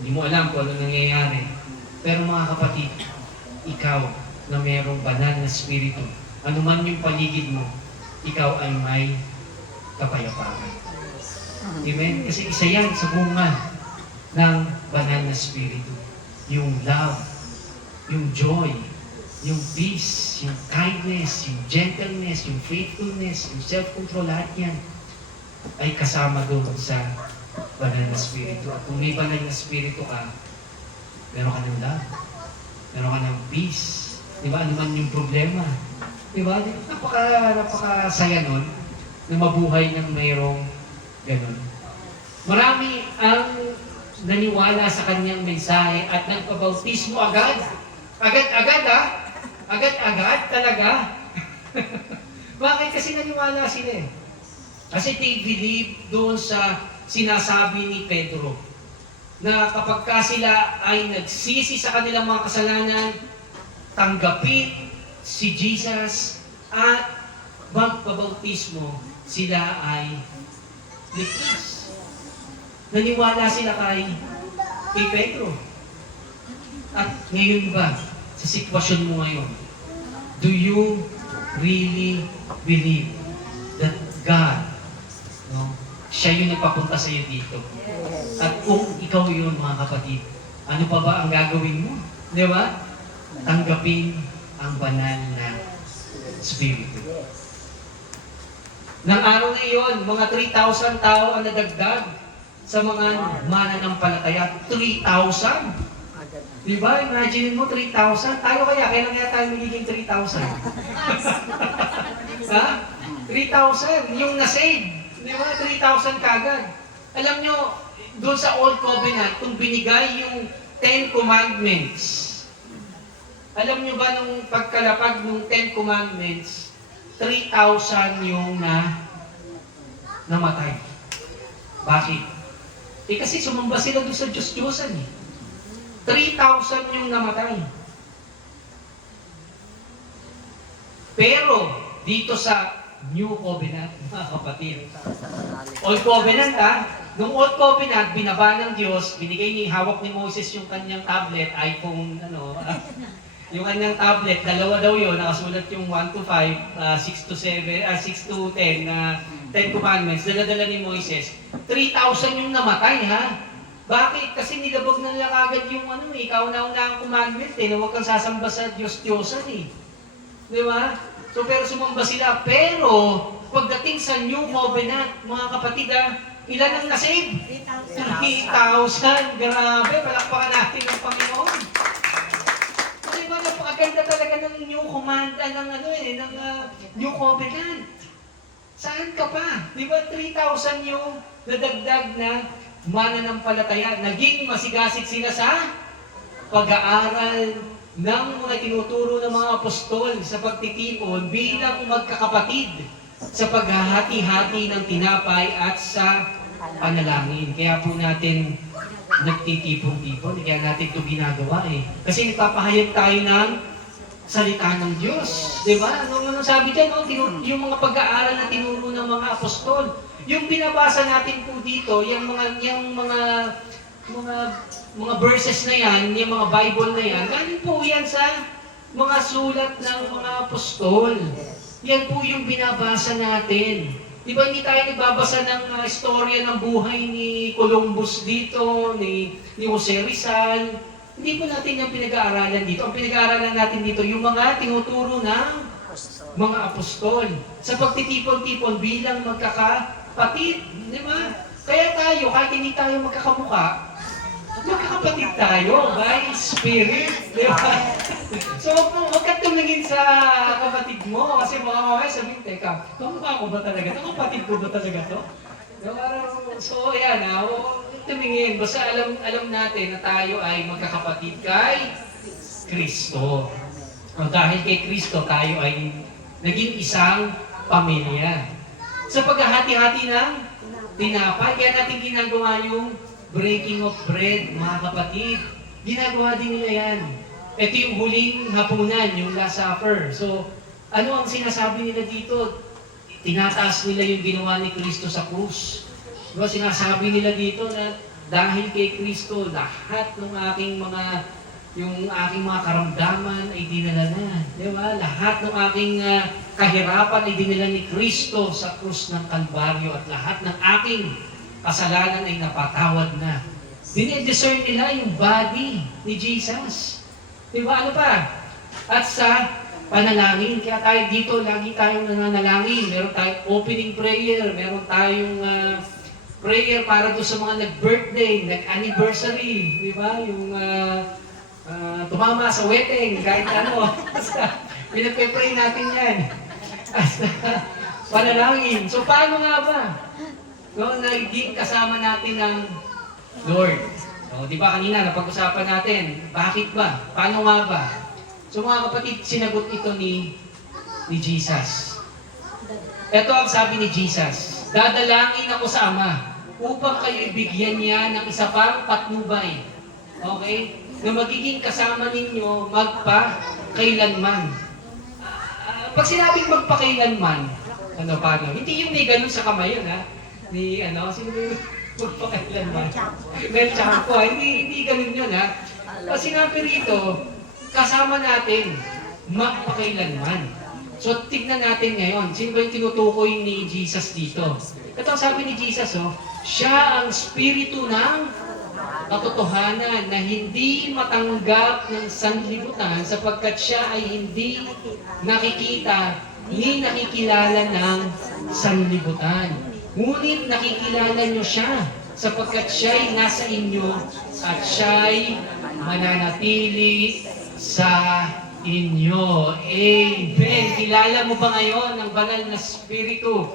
Hindi mo alam kung ano nangyayari. Pero mga kapatid, ikaw na mayroong banal na spirito, anuman yung paligid mo, ikaw ay may kapayapaan. Amen? Kasi isa yan sa bunga ng banal na spirito. Yung love, yung joy, yung peace, yung kindness, yung gentleness, yung faithfulness, yung self-control, lahat yan ay kasama doon sa banal na spirito. At kung may banal na spirito ka, meron ka ng love, meron ka ng peace. Di ba? Ano man yung problema. Di ba? Napakasaya nun na mabuhay ng mayroong ganun. Marami ang naniwala sa kanyang mensahe at nagpabautismo agad. Agad-agad ha? Agad-agad talaga. Bakit? Kasi naniwala sila eh. Kasi they believe doon sa sinasabi ni Pedro na kapag ka sila ay nagsisi sa kanilang mga kasalanan, tanggapin si Jesus at magpabautismo, sila ay ligtas. Naniwala sila kay Pedro. At ngayon ba, sa sitwasyon mo ngayon, do you really believe that God, no, siya yung nagpapunta sa iyo dito? At kung ikaw yun, mga kapatid, ano pa ba ang gagawin mo? Di ba? Tanggapin ang banal na Espiritu. Nang araw na iyon, mga 3,000 tao ang nadagdag sa mga mananampalataya. 3,000! Diba? Imagine mo, 3,000. Tayo kailan kaya tayo magiging 3,000? Ha? 3,000. Yung na-save. Diba? 3,000 kagad. Alam nyo, doon sa Old Covenant, kung binigay yung 10 Commandments, alam nyo ba nung pagkalapag ng 10 Commandments, 3,000 yung namatay. Bakit? Kasi sumamba sila doon sa Diyos-Diyosan eh. 3,000 yung namatay. Pero, dito sa New Covenant, mga kapatid. Old Covenant nung Old Covenant, binaba ng Diyos, binigay ni hawak ni Moses yung kanyang tablet, iPhone, yung kanyang tablet, dalawa daw yun, nakasulat yung 1 to 5, 6 to 7, 6 to 10, 10 commandments, dala-dala ni Moises. 3,000 yung namatay, ha? Bakit? Kasi nilabag na nila kagad yung kauna-una ang commandment na huwag kang sasamba sa Diyos-Diyosan eh. Di ba? So, pero sumamba sila. Pero, pagdating sa New Covenant, mga kapatid, ilan ang nasave? 3,000. Grabe, palakpakan natin ang Panginoon. Di ba, napakaganda talaga ng New Command, ng New Covenant. Saan ka pa? Di ba, 3,000 yung nadagdag na mananampalataya. Naging masigasig sila sa pag-aaral ng mga tinuturo ng mga apostol sa pagtitipon bilang magkakapatid sa paghahati-hati ng tinapay at sa panalangin. Kaya po natin nagtitipon-tipon, kaya natin ito ginagawa eh. Kasi nagpapahayag tayo ng salita ng Diyos. Diba? Anong sabi dyan? Yung mga pag-aaral na tinuro ng mga apostol. Yung binabasa natin po dito, yung mga verses na yan, yung mga Bible na yan, galing po yan sa mga sulat ng mga apostol. Yan po yung binabasa natin. Di ba hindi tayo nagbabasa ng istorya ng buhay ni Columbus dito, ni Jose Rizal. Hindi po natin yung pinag-aaralan dito. Ang pinag-aaralan natin dito, yung mga tinuturo ng mga apostol. Sa pagtitipon-tipon bilang magkakapatid. Di ba? Kaya tayo, kahit hindi tayo magkakamuka, magkakapatid tayo by Spirit. Di ba? So, huwag kang tumingin sa kapatid mo kasi mga sabihin, teka, kamukha ko ba talaga? Kapatid ko ba talaga to? So, ayan huwag tumingin. Basta alam natin na tayo ay magkakapatid kay Kristo. Dahil kay Kristo, tayo ay naging isang pamilya. Sa paghahati-hati ng tinapay, kaya natin ginagawa yung breaking of bread, mga kapatid. Ginagawa din nila yan. Ito yung huling hapunan, yung Last Supper. So, ano ang sinasabi nila dito? Tinataas nila yung ginawa ni Kristo sa krus. Diba, sinasabi nila dito na dahil kay Kristo, lahat ng yung aking mga karamdaman ay dinala na. Diba? Lahat ng aking kahirapan ay dinala ni Kristo sa krus ng Kalbaryo at lahat ng aking kasalanan ay napatawad na. Dinidiscern nila yung body ni Jesus. Diba? Ano pa? At sa panalangin. Kaya tayo dito, lagi tayong nananalangin. Meron tayong opening prayer. Meron tayong prayer para doon sa mga nag-birthday, nag-anniversary. Diba? Yung tumama sa wedding, kahit ano. Pinagpe-pray natin yan. Panalangin. So, paano nga ba? No, naging kasama natin ng Lord. So, di ba kanina napag-usapan natin, bakit ba? Paano nga ba? So mga kapatid, sinagot ito ni Jesus. Ito ang sabi ni Jesus, dadalangin ako sa Ama upang kayo ibigyan niya ng isa pang patnubay. Okay? Na magiging kasama ninyo magpa-kailanman. Pag sinabing magpa-kailanman, paano? Hindi yung may ganun sa kamay yun, ha? Ni sino yung magpakailanman? Mel Chanco, hindi ganun yun, ha? Pag sinabi rito, kasama natin, magpakailanman. So, tignan natin ngayon, sino ba yung tinutukoy ni Jesus dito? Ito ang sabi ni Jesus, siya ang spirito ng katotohanan na hindi matanggap ng sanlibutan sapagkat siya ay hindi nakikita ni nakikilala ng sanlibutan. Ngunit nakikilala nyo siya sapagkat siya'y nasa inyo at siya'y mananatili sa inyo. Amen. Kilala mo ba ngayon ang banal na Espiritu?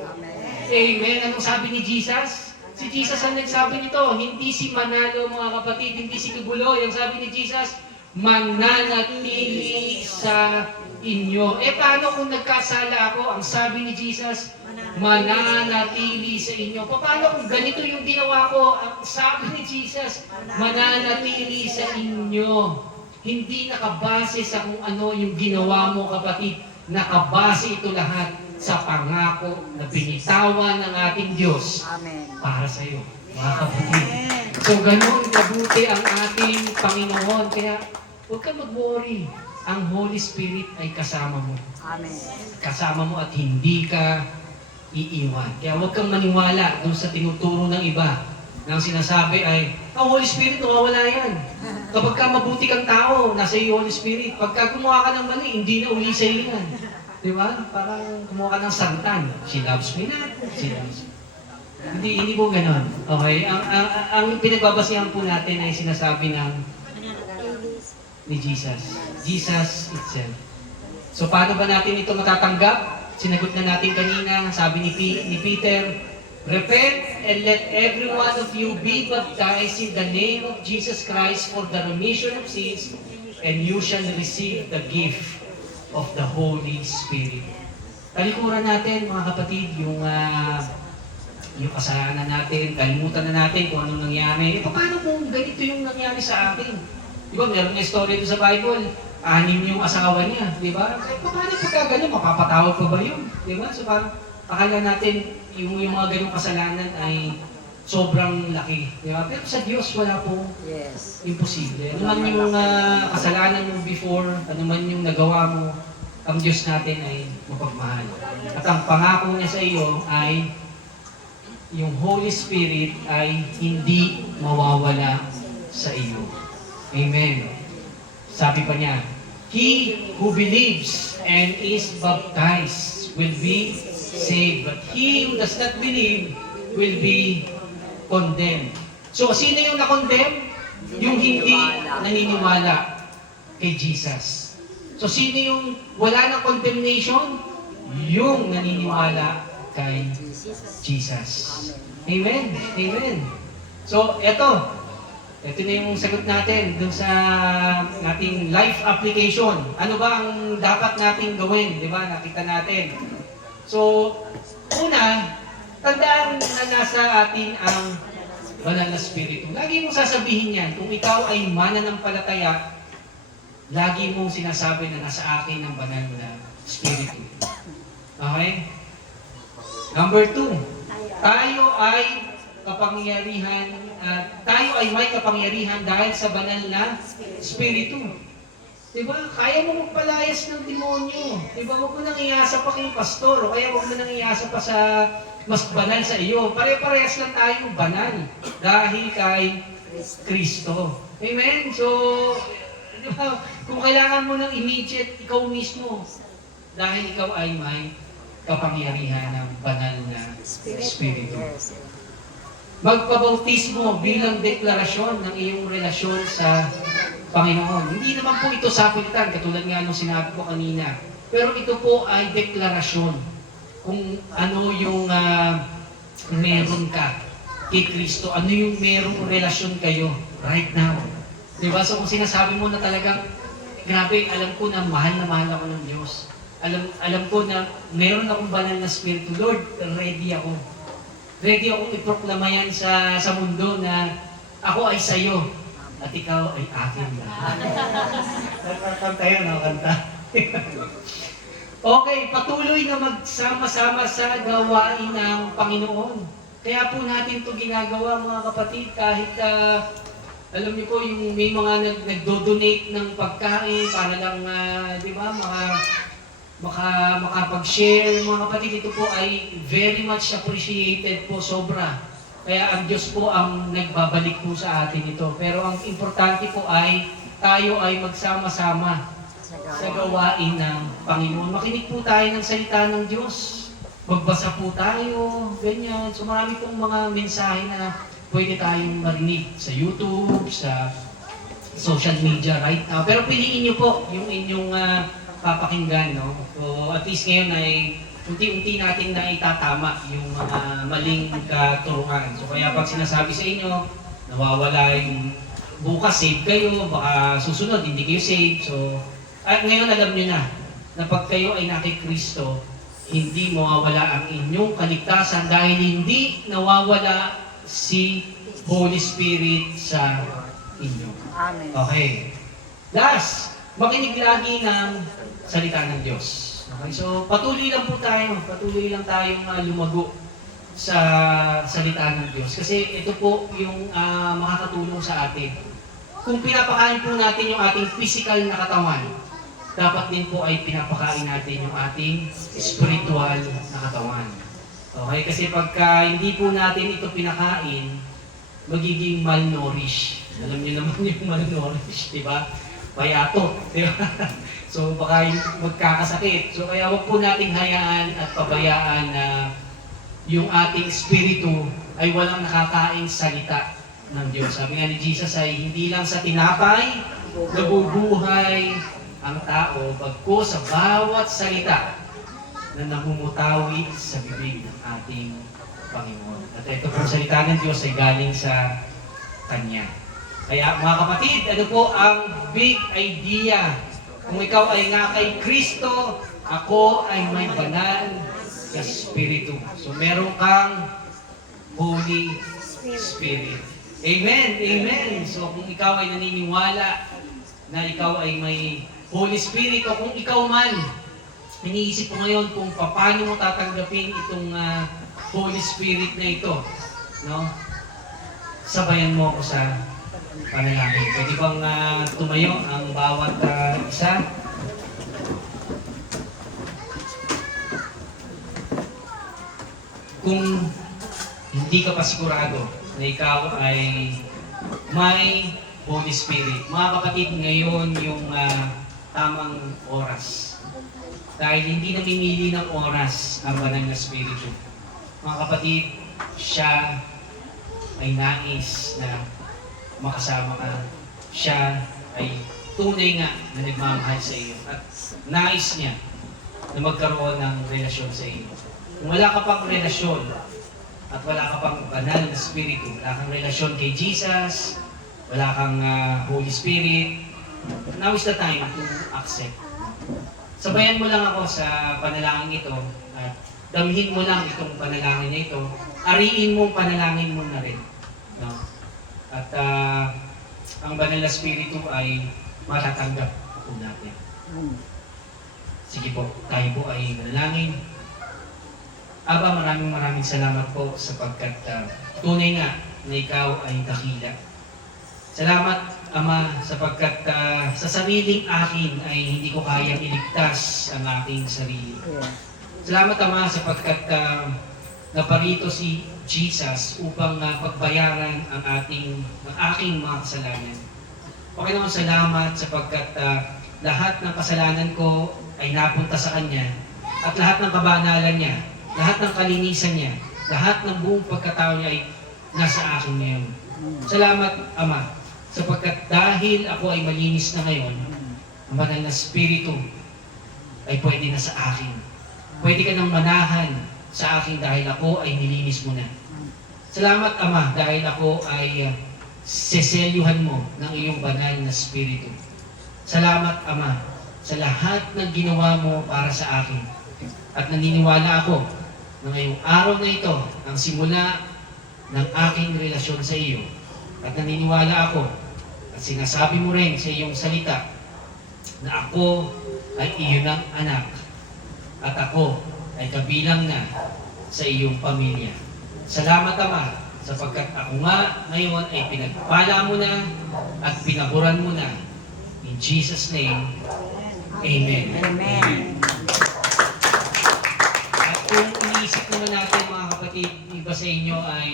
Amen. Anong sabi ni Jesus? Si Jesus ang nagsabi nito. Hindi si Manalo, mga kapatid. Hindi si Tubuloy. Ang sabi ni Jesus, mananatili sa inyo. Paano kung nagkasala ako? Ang sabi ni Jesus, mananatili sa inyo. Paano kung ganito yung ginawa ko? Ang sabi ni Jesus, mananatili sa inyo. Hindi nakabase sa kung ano yung ginawa mo, kapatid. Nakabase ito lahat sa pangako na binitawan ng ating Diyos para sa iyo, mga kapatid. So, ganun mabuti ang ating Panginoon. Kaya, huwag kang mag-worry. Ang Holy Spirit ay kasama mo. Amen. Kasama mo at hindi ka iiwan. Kaya huwag kang maniwala doon sa tinuturo ng iba na ang sinasabi ay, ang Holy Spirit, nawawala yan. Kapag ka mabuti kang tao, nasa iyo Holy Spirit. Pagka gumawa ka ng mali, hindi na uli sa iyo yan. Di ba? Parang gumawa ka ng santan. She loves me na. She loves me. Hindi po ganon. Okay? Ang pinagbabasihan po natin ay sinasabi ni Jesus. Jesus itself. So paano ba natin ito matatanggap? Sinagot na natin kanina, sabi ni Peter, repent and let every one of you be baptized in the name of Jesus Christ for the remission of sins, and you shall receive the gift of the Holy Spirit. Talikuran natin, mga kapatid, yung kasalanan natin, kalimutan na natin kung anong nangyari. Paano kung ganito yung nangyari sa atin? Di ba, meron nga story ito sa Bible, 6 yung asawa niya, di ba? Paano pagka ganun, mapapatawad pa ba yun? Di ba? So parang, akala natin, yung mga ganung kasalanan ay sobrang laki. Di ba? Pero sa Diyos, wala pong imposible. Ano man yung kasalanan mo before, ano man yung nagawa mo, ang Diyos natin ay mapagmahal. At ang pangako niya sa iyo ay yung Holy Spirit ay hindi mawawala sa iyo. Amen. Sabi pa niya, he who believes and is baptized will be saved, but he who does not believe will be condemned. So, sino yung na-condemn? Yung hindi naniniwala kay Jesus. So, sino yung wala ng condemnation? Yung naniniwala kay Jesus. Amen. Amen. So, ito na yung sagot natin dun sa ating life application. Ano ba ang dapat nating gawin? Di ba? Nakita natin. So, una, tandaan na nasa atin ang banal na spirito. Lagi mong sasabihin yan, kung ikaw ay mananampalataya, lagi mong sinasabi na nasa akin ang banal na spirito. Okay? Number 2, tayo ay may kapangyarihan dahil sa banal na spirito. Diba? Kaya mo magpalayas ng demonyo. Diba? Huwag mo nang iasa pa kay pastor o kaya huwag mo nang iasa pa sa mas banal sa iyo. Pare-parehas lang tayong banal dahil kay Kristo. Amen? So, diba? Kung kailangan mo ng immediate, ikaw mismo. Dahil ikaw ay may kapangyarihan ng banal na Espiritu. Magpabautismo bilang deklarasyon ng iyong relasyon sa Panginoon. Hindi naman po ito sapitan, katulad nga nung sinabi ko kanina. Pero ito po ay deklarasyon kung ano yung meron ka kay Kristo, ano yung merong relasyon kayo right now. Diba? So kung sinasabi mo na talagang, grabe, alam ko na mahal ako ng Diyos. Alam ko na meron akong banal na Espiritu. Lord, ready ako. Ready akong iproklama yan sa mundo na ako ay sa'yo at ikaw ay akin na. Kanta yan, kanta. Okay, patuloy na magsama-sama sa gawain ng Panginoon. Kaya po natin ito ginagawa mga kapatid kahit alam niyo po yung may mga nagdo-donate ng pagkain para lang di ba makapag-share mga kapatid, ito po ay very much appreciated po sobra. Kaya ang Diyos po ang nagbabalik po sa atin ito. Pero ang importante po ay tayo ay magsama-sama sa gawain ng Panginoon. Makinig po tayo ng salita ng Diyos. Magbasa po tayo, ganyan. So marami pong mga mensahe na pwede tayong marinig sa YouTube, sa social media right now. Pero piliin niyo po yung inyong papakinggan, no? So at least ngayon ay unti-unti natin na itatama yung mga maling katuruan. So kaya pag sinasabi sa inyo, nawawala yung bukas save kayo, baka susunod hindi kayo save. So at ngayon alam niyo na pag kayo ay nakay Kristo, hindi mawawala ang inyong kaligtasan dahil hindi nawawala si Holy Spirit sa inyo. Amen. Okay. Last, makinig lagi ng salita ng Diyos. Okay, so patuloy lang tayong lumago sa salita ng Diyos. Kasi ito po yung makakatulong sa atin. Kung pinapakain po natin yung ating physical na katawan, dapat din po ay pinapakain natin yung ating spiritual na katawan. Okay, kasi pagka hindi po natin ito pinakain, magiging malnourished. Alam niyo naman yung malnourished, di ba? Payato, di ba? So baka magkakasakit. So kaya wag po nating hayaan at pabayaan na yung ating espiritu ay walang nakakain salita ng Diyos. Sabi nga ni Jesus ay hindi lang sa tinapay nabubuhay ang tao, bagko sa bawat salita na namumutawi sa bibig ng ating Panginoon. At ito po salita ng Diyos ay galing sa Kanya. Kaya mga kapatid, ano po ang big idea? Kung ikaw ay nga kay Kristo, ako ay may banal na Espiritu. So meron kang Holy Spirit. Amen! Amen! So kung ikaw ay naniniwala na ikaw ay may Holy Spirit o kung ikaw man, iniisip ko ngayon kung paano mo tatanggapin itong Holy Spirit na ito. No? Sabayan mo ako sa panalangin. Pwede bang tumayo ang bawat isa? Kung hindi ka pa sigurado na ikaw ay may Holy Spirit, mga kapatid, ngayon yung tamang oras. Dahil hindi namimili ng oras ang banal na Espiritu. Mga kapatid, siya ay nais na makasama ka. Siya ay tunay nga na nagmamahal sa iyo. At nais niya na magkaroon ng relasyon sa iyo. Kung wala ka pang relasyon at wala ka pang banal na Espiritu, wala kang relasyon kay Jesus, wala kang Holy Spirit, now is the time to accept. Sabayan mo lang ako sa panalangin ito at damhin mo lang itong panalangin na ito. Ariin mong panalangin mo na rin. No? At ang banal na spirito ay matatanggap po natin. Sige po, tayo po ay manalangin. Aba, maraming salamat po sapagkat tunay nga na ikaw ay dakila. Salamat, Ama, sapagkat sa sariling akin ay hindi ko kayang iligtas ang aking sarili. Salamat, Ama, sapagkat naparito si Jesus upang pagbayaran ang aking mga kasalanan. Panginoon, salamat sapagkat lahat ng kasalanan ko ay napunta sa Kanya at lahat ng kabanalan niya, lahat ng kalinisan niya, lahat ng buong pagkatao niya ay nasa akin ngayon. Salamat, Ama, sapagkat dahil ako ay malinis na ngayon, ang banal na spirito ay pwede na sa akin. Pwede ka nang manahan sa akin dahil ako ay nilinis mo na. Salamat, Ama, dahil ako ay seselyuhan mo ng iyong banal na spirito. Salamat, Ama, sa lahat ng ginawa mo para sa akin. At naniniwala ako na ngayong araw na ito ang simula ng aking relasyon sa iyo. At naniniwala ako at sinasabi mo rin sa iyong salita na ako ay iyong anak at ako ay kabilang na sa iyong pamilya. Salamat, Ama, sapagkat ako nga ngayon ay pinagpala mo na at pinaburan mo na. In Jesus' name, Amen. Amen. At kung iniisip naman natin, mga kapatid, iba sa inyo ay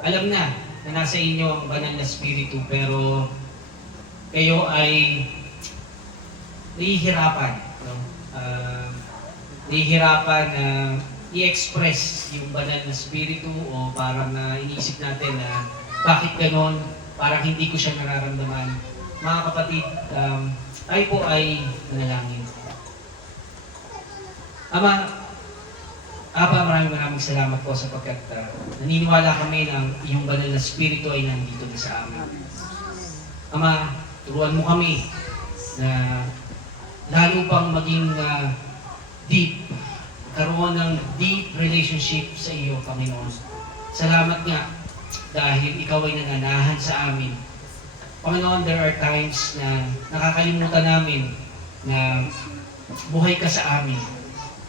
alam na nasa inyo ang banal na spirito, pero kayo ay nahihirapan, no? Nahihirapan na i-express yung banal na spirito o parang iniisip natin na bakit ganon, parang hindi ko siya nararamdaman. Mga kapatid, tayo po ay manalangin. Ama, maraming salamat po sapagkat naniniwala kami na ang iyong banal na spirito ay nandito na sa amin. Ama, turuan mo kami na lalo pang maging deep, karoon ng deep relationship sa iyo, Panginoon. Salamat nga dahil ikaw ay nananahan sa amin. Panginoon, there are times na nakakalimutan namin na buhay ka sa amin.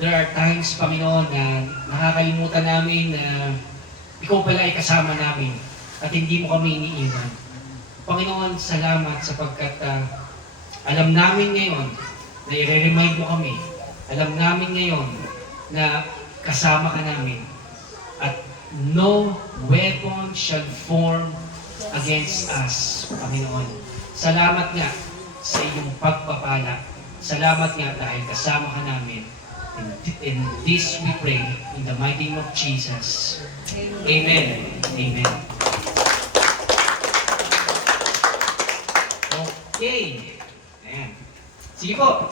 There are times, Panginoon, na nakakalimutan namin na ikaw pala ay kasama namin at hindi mo kami iniiwan. Panginoon, salamat sapagkat alam namin ngayon na i-remind mo kami. Alam namin ngayon na kasama ka namin. At no weapon shall form against us, Panginoon. Salamat nga sa iyong pagpapala. Salamat nga dahil kasama ka namin. In this we pray in the mighty name of Jesus. Amen. Amen. Okay. Ayan. Sige po.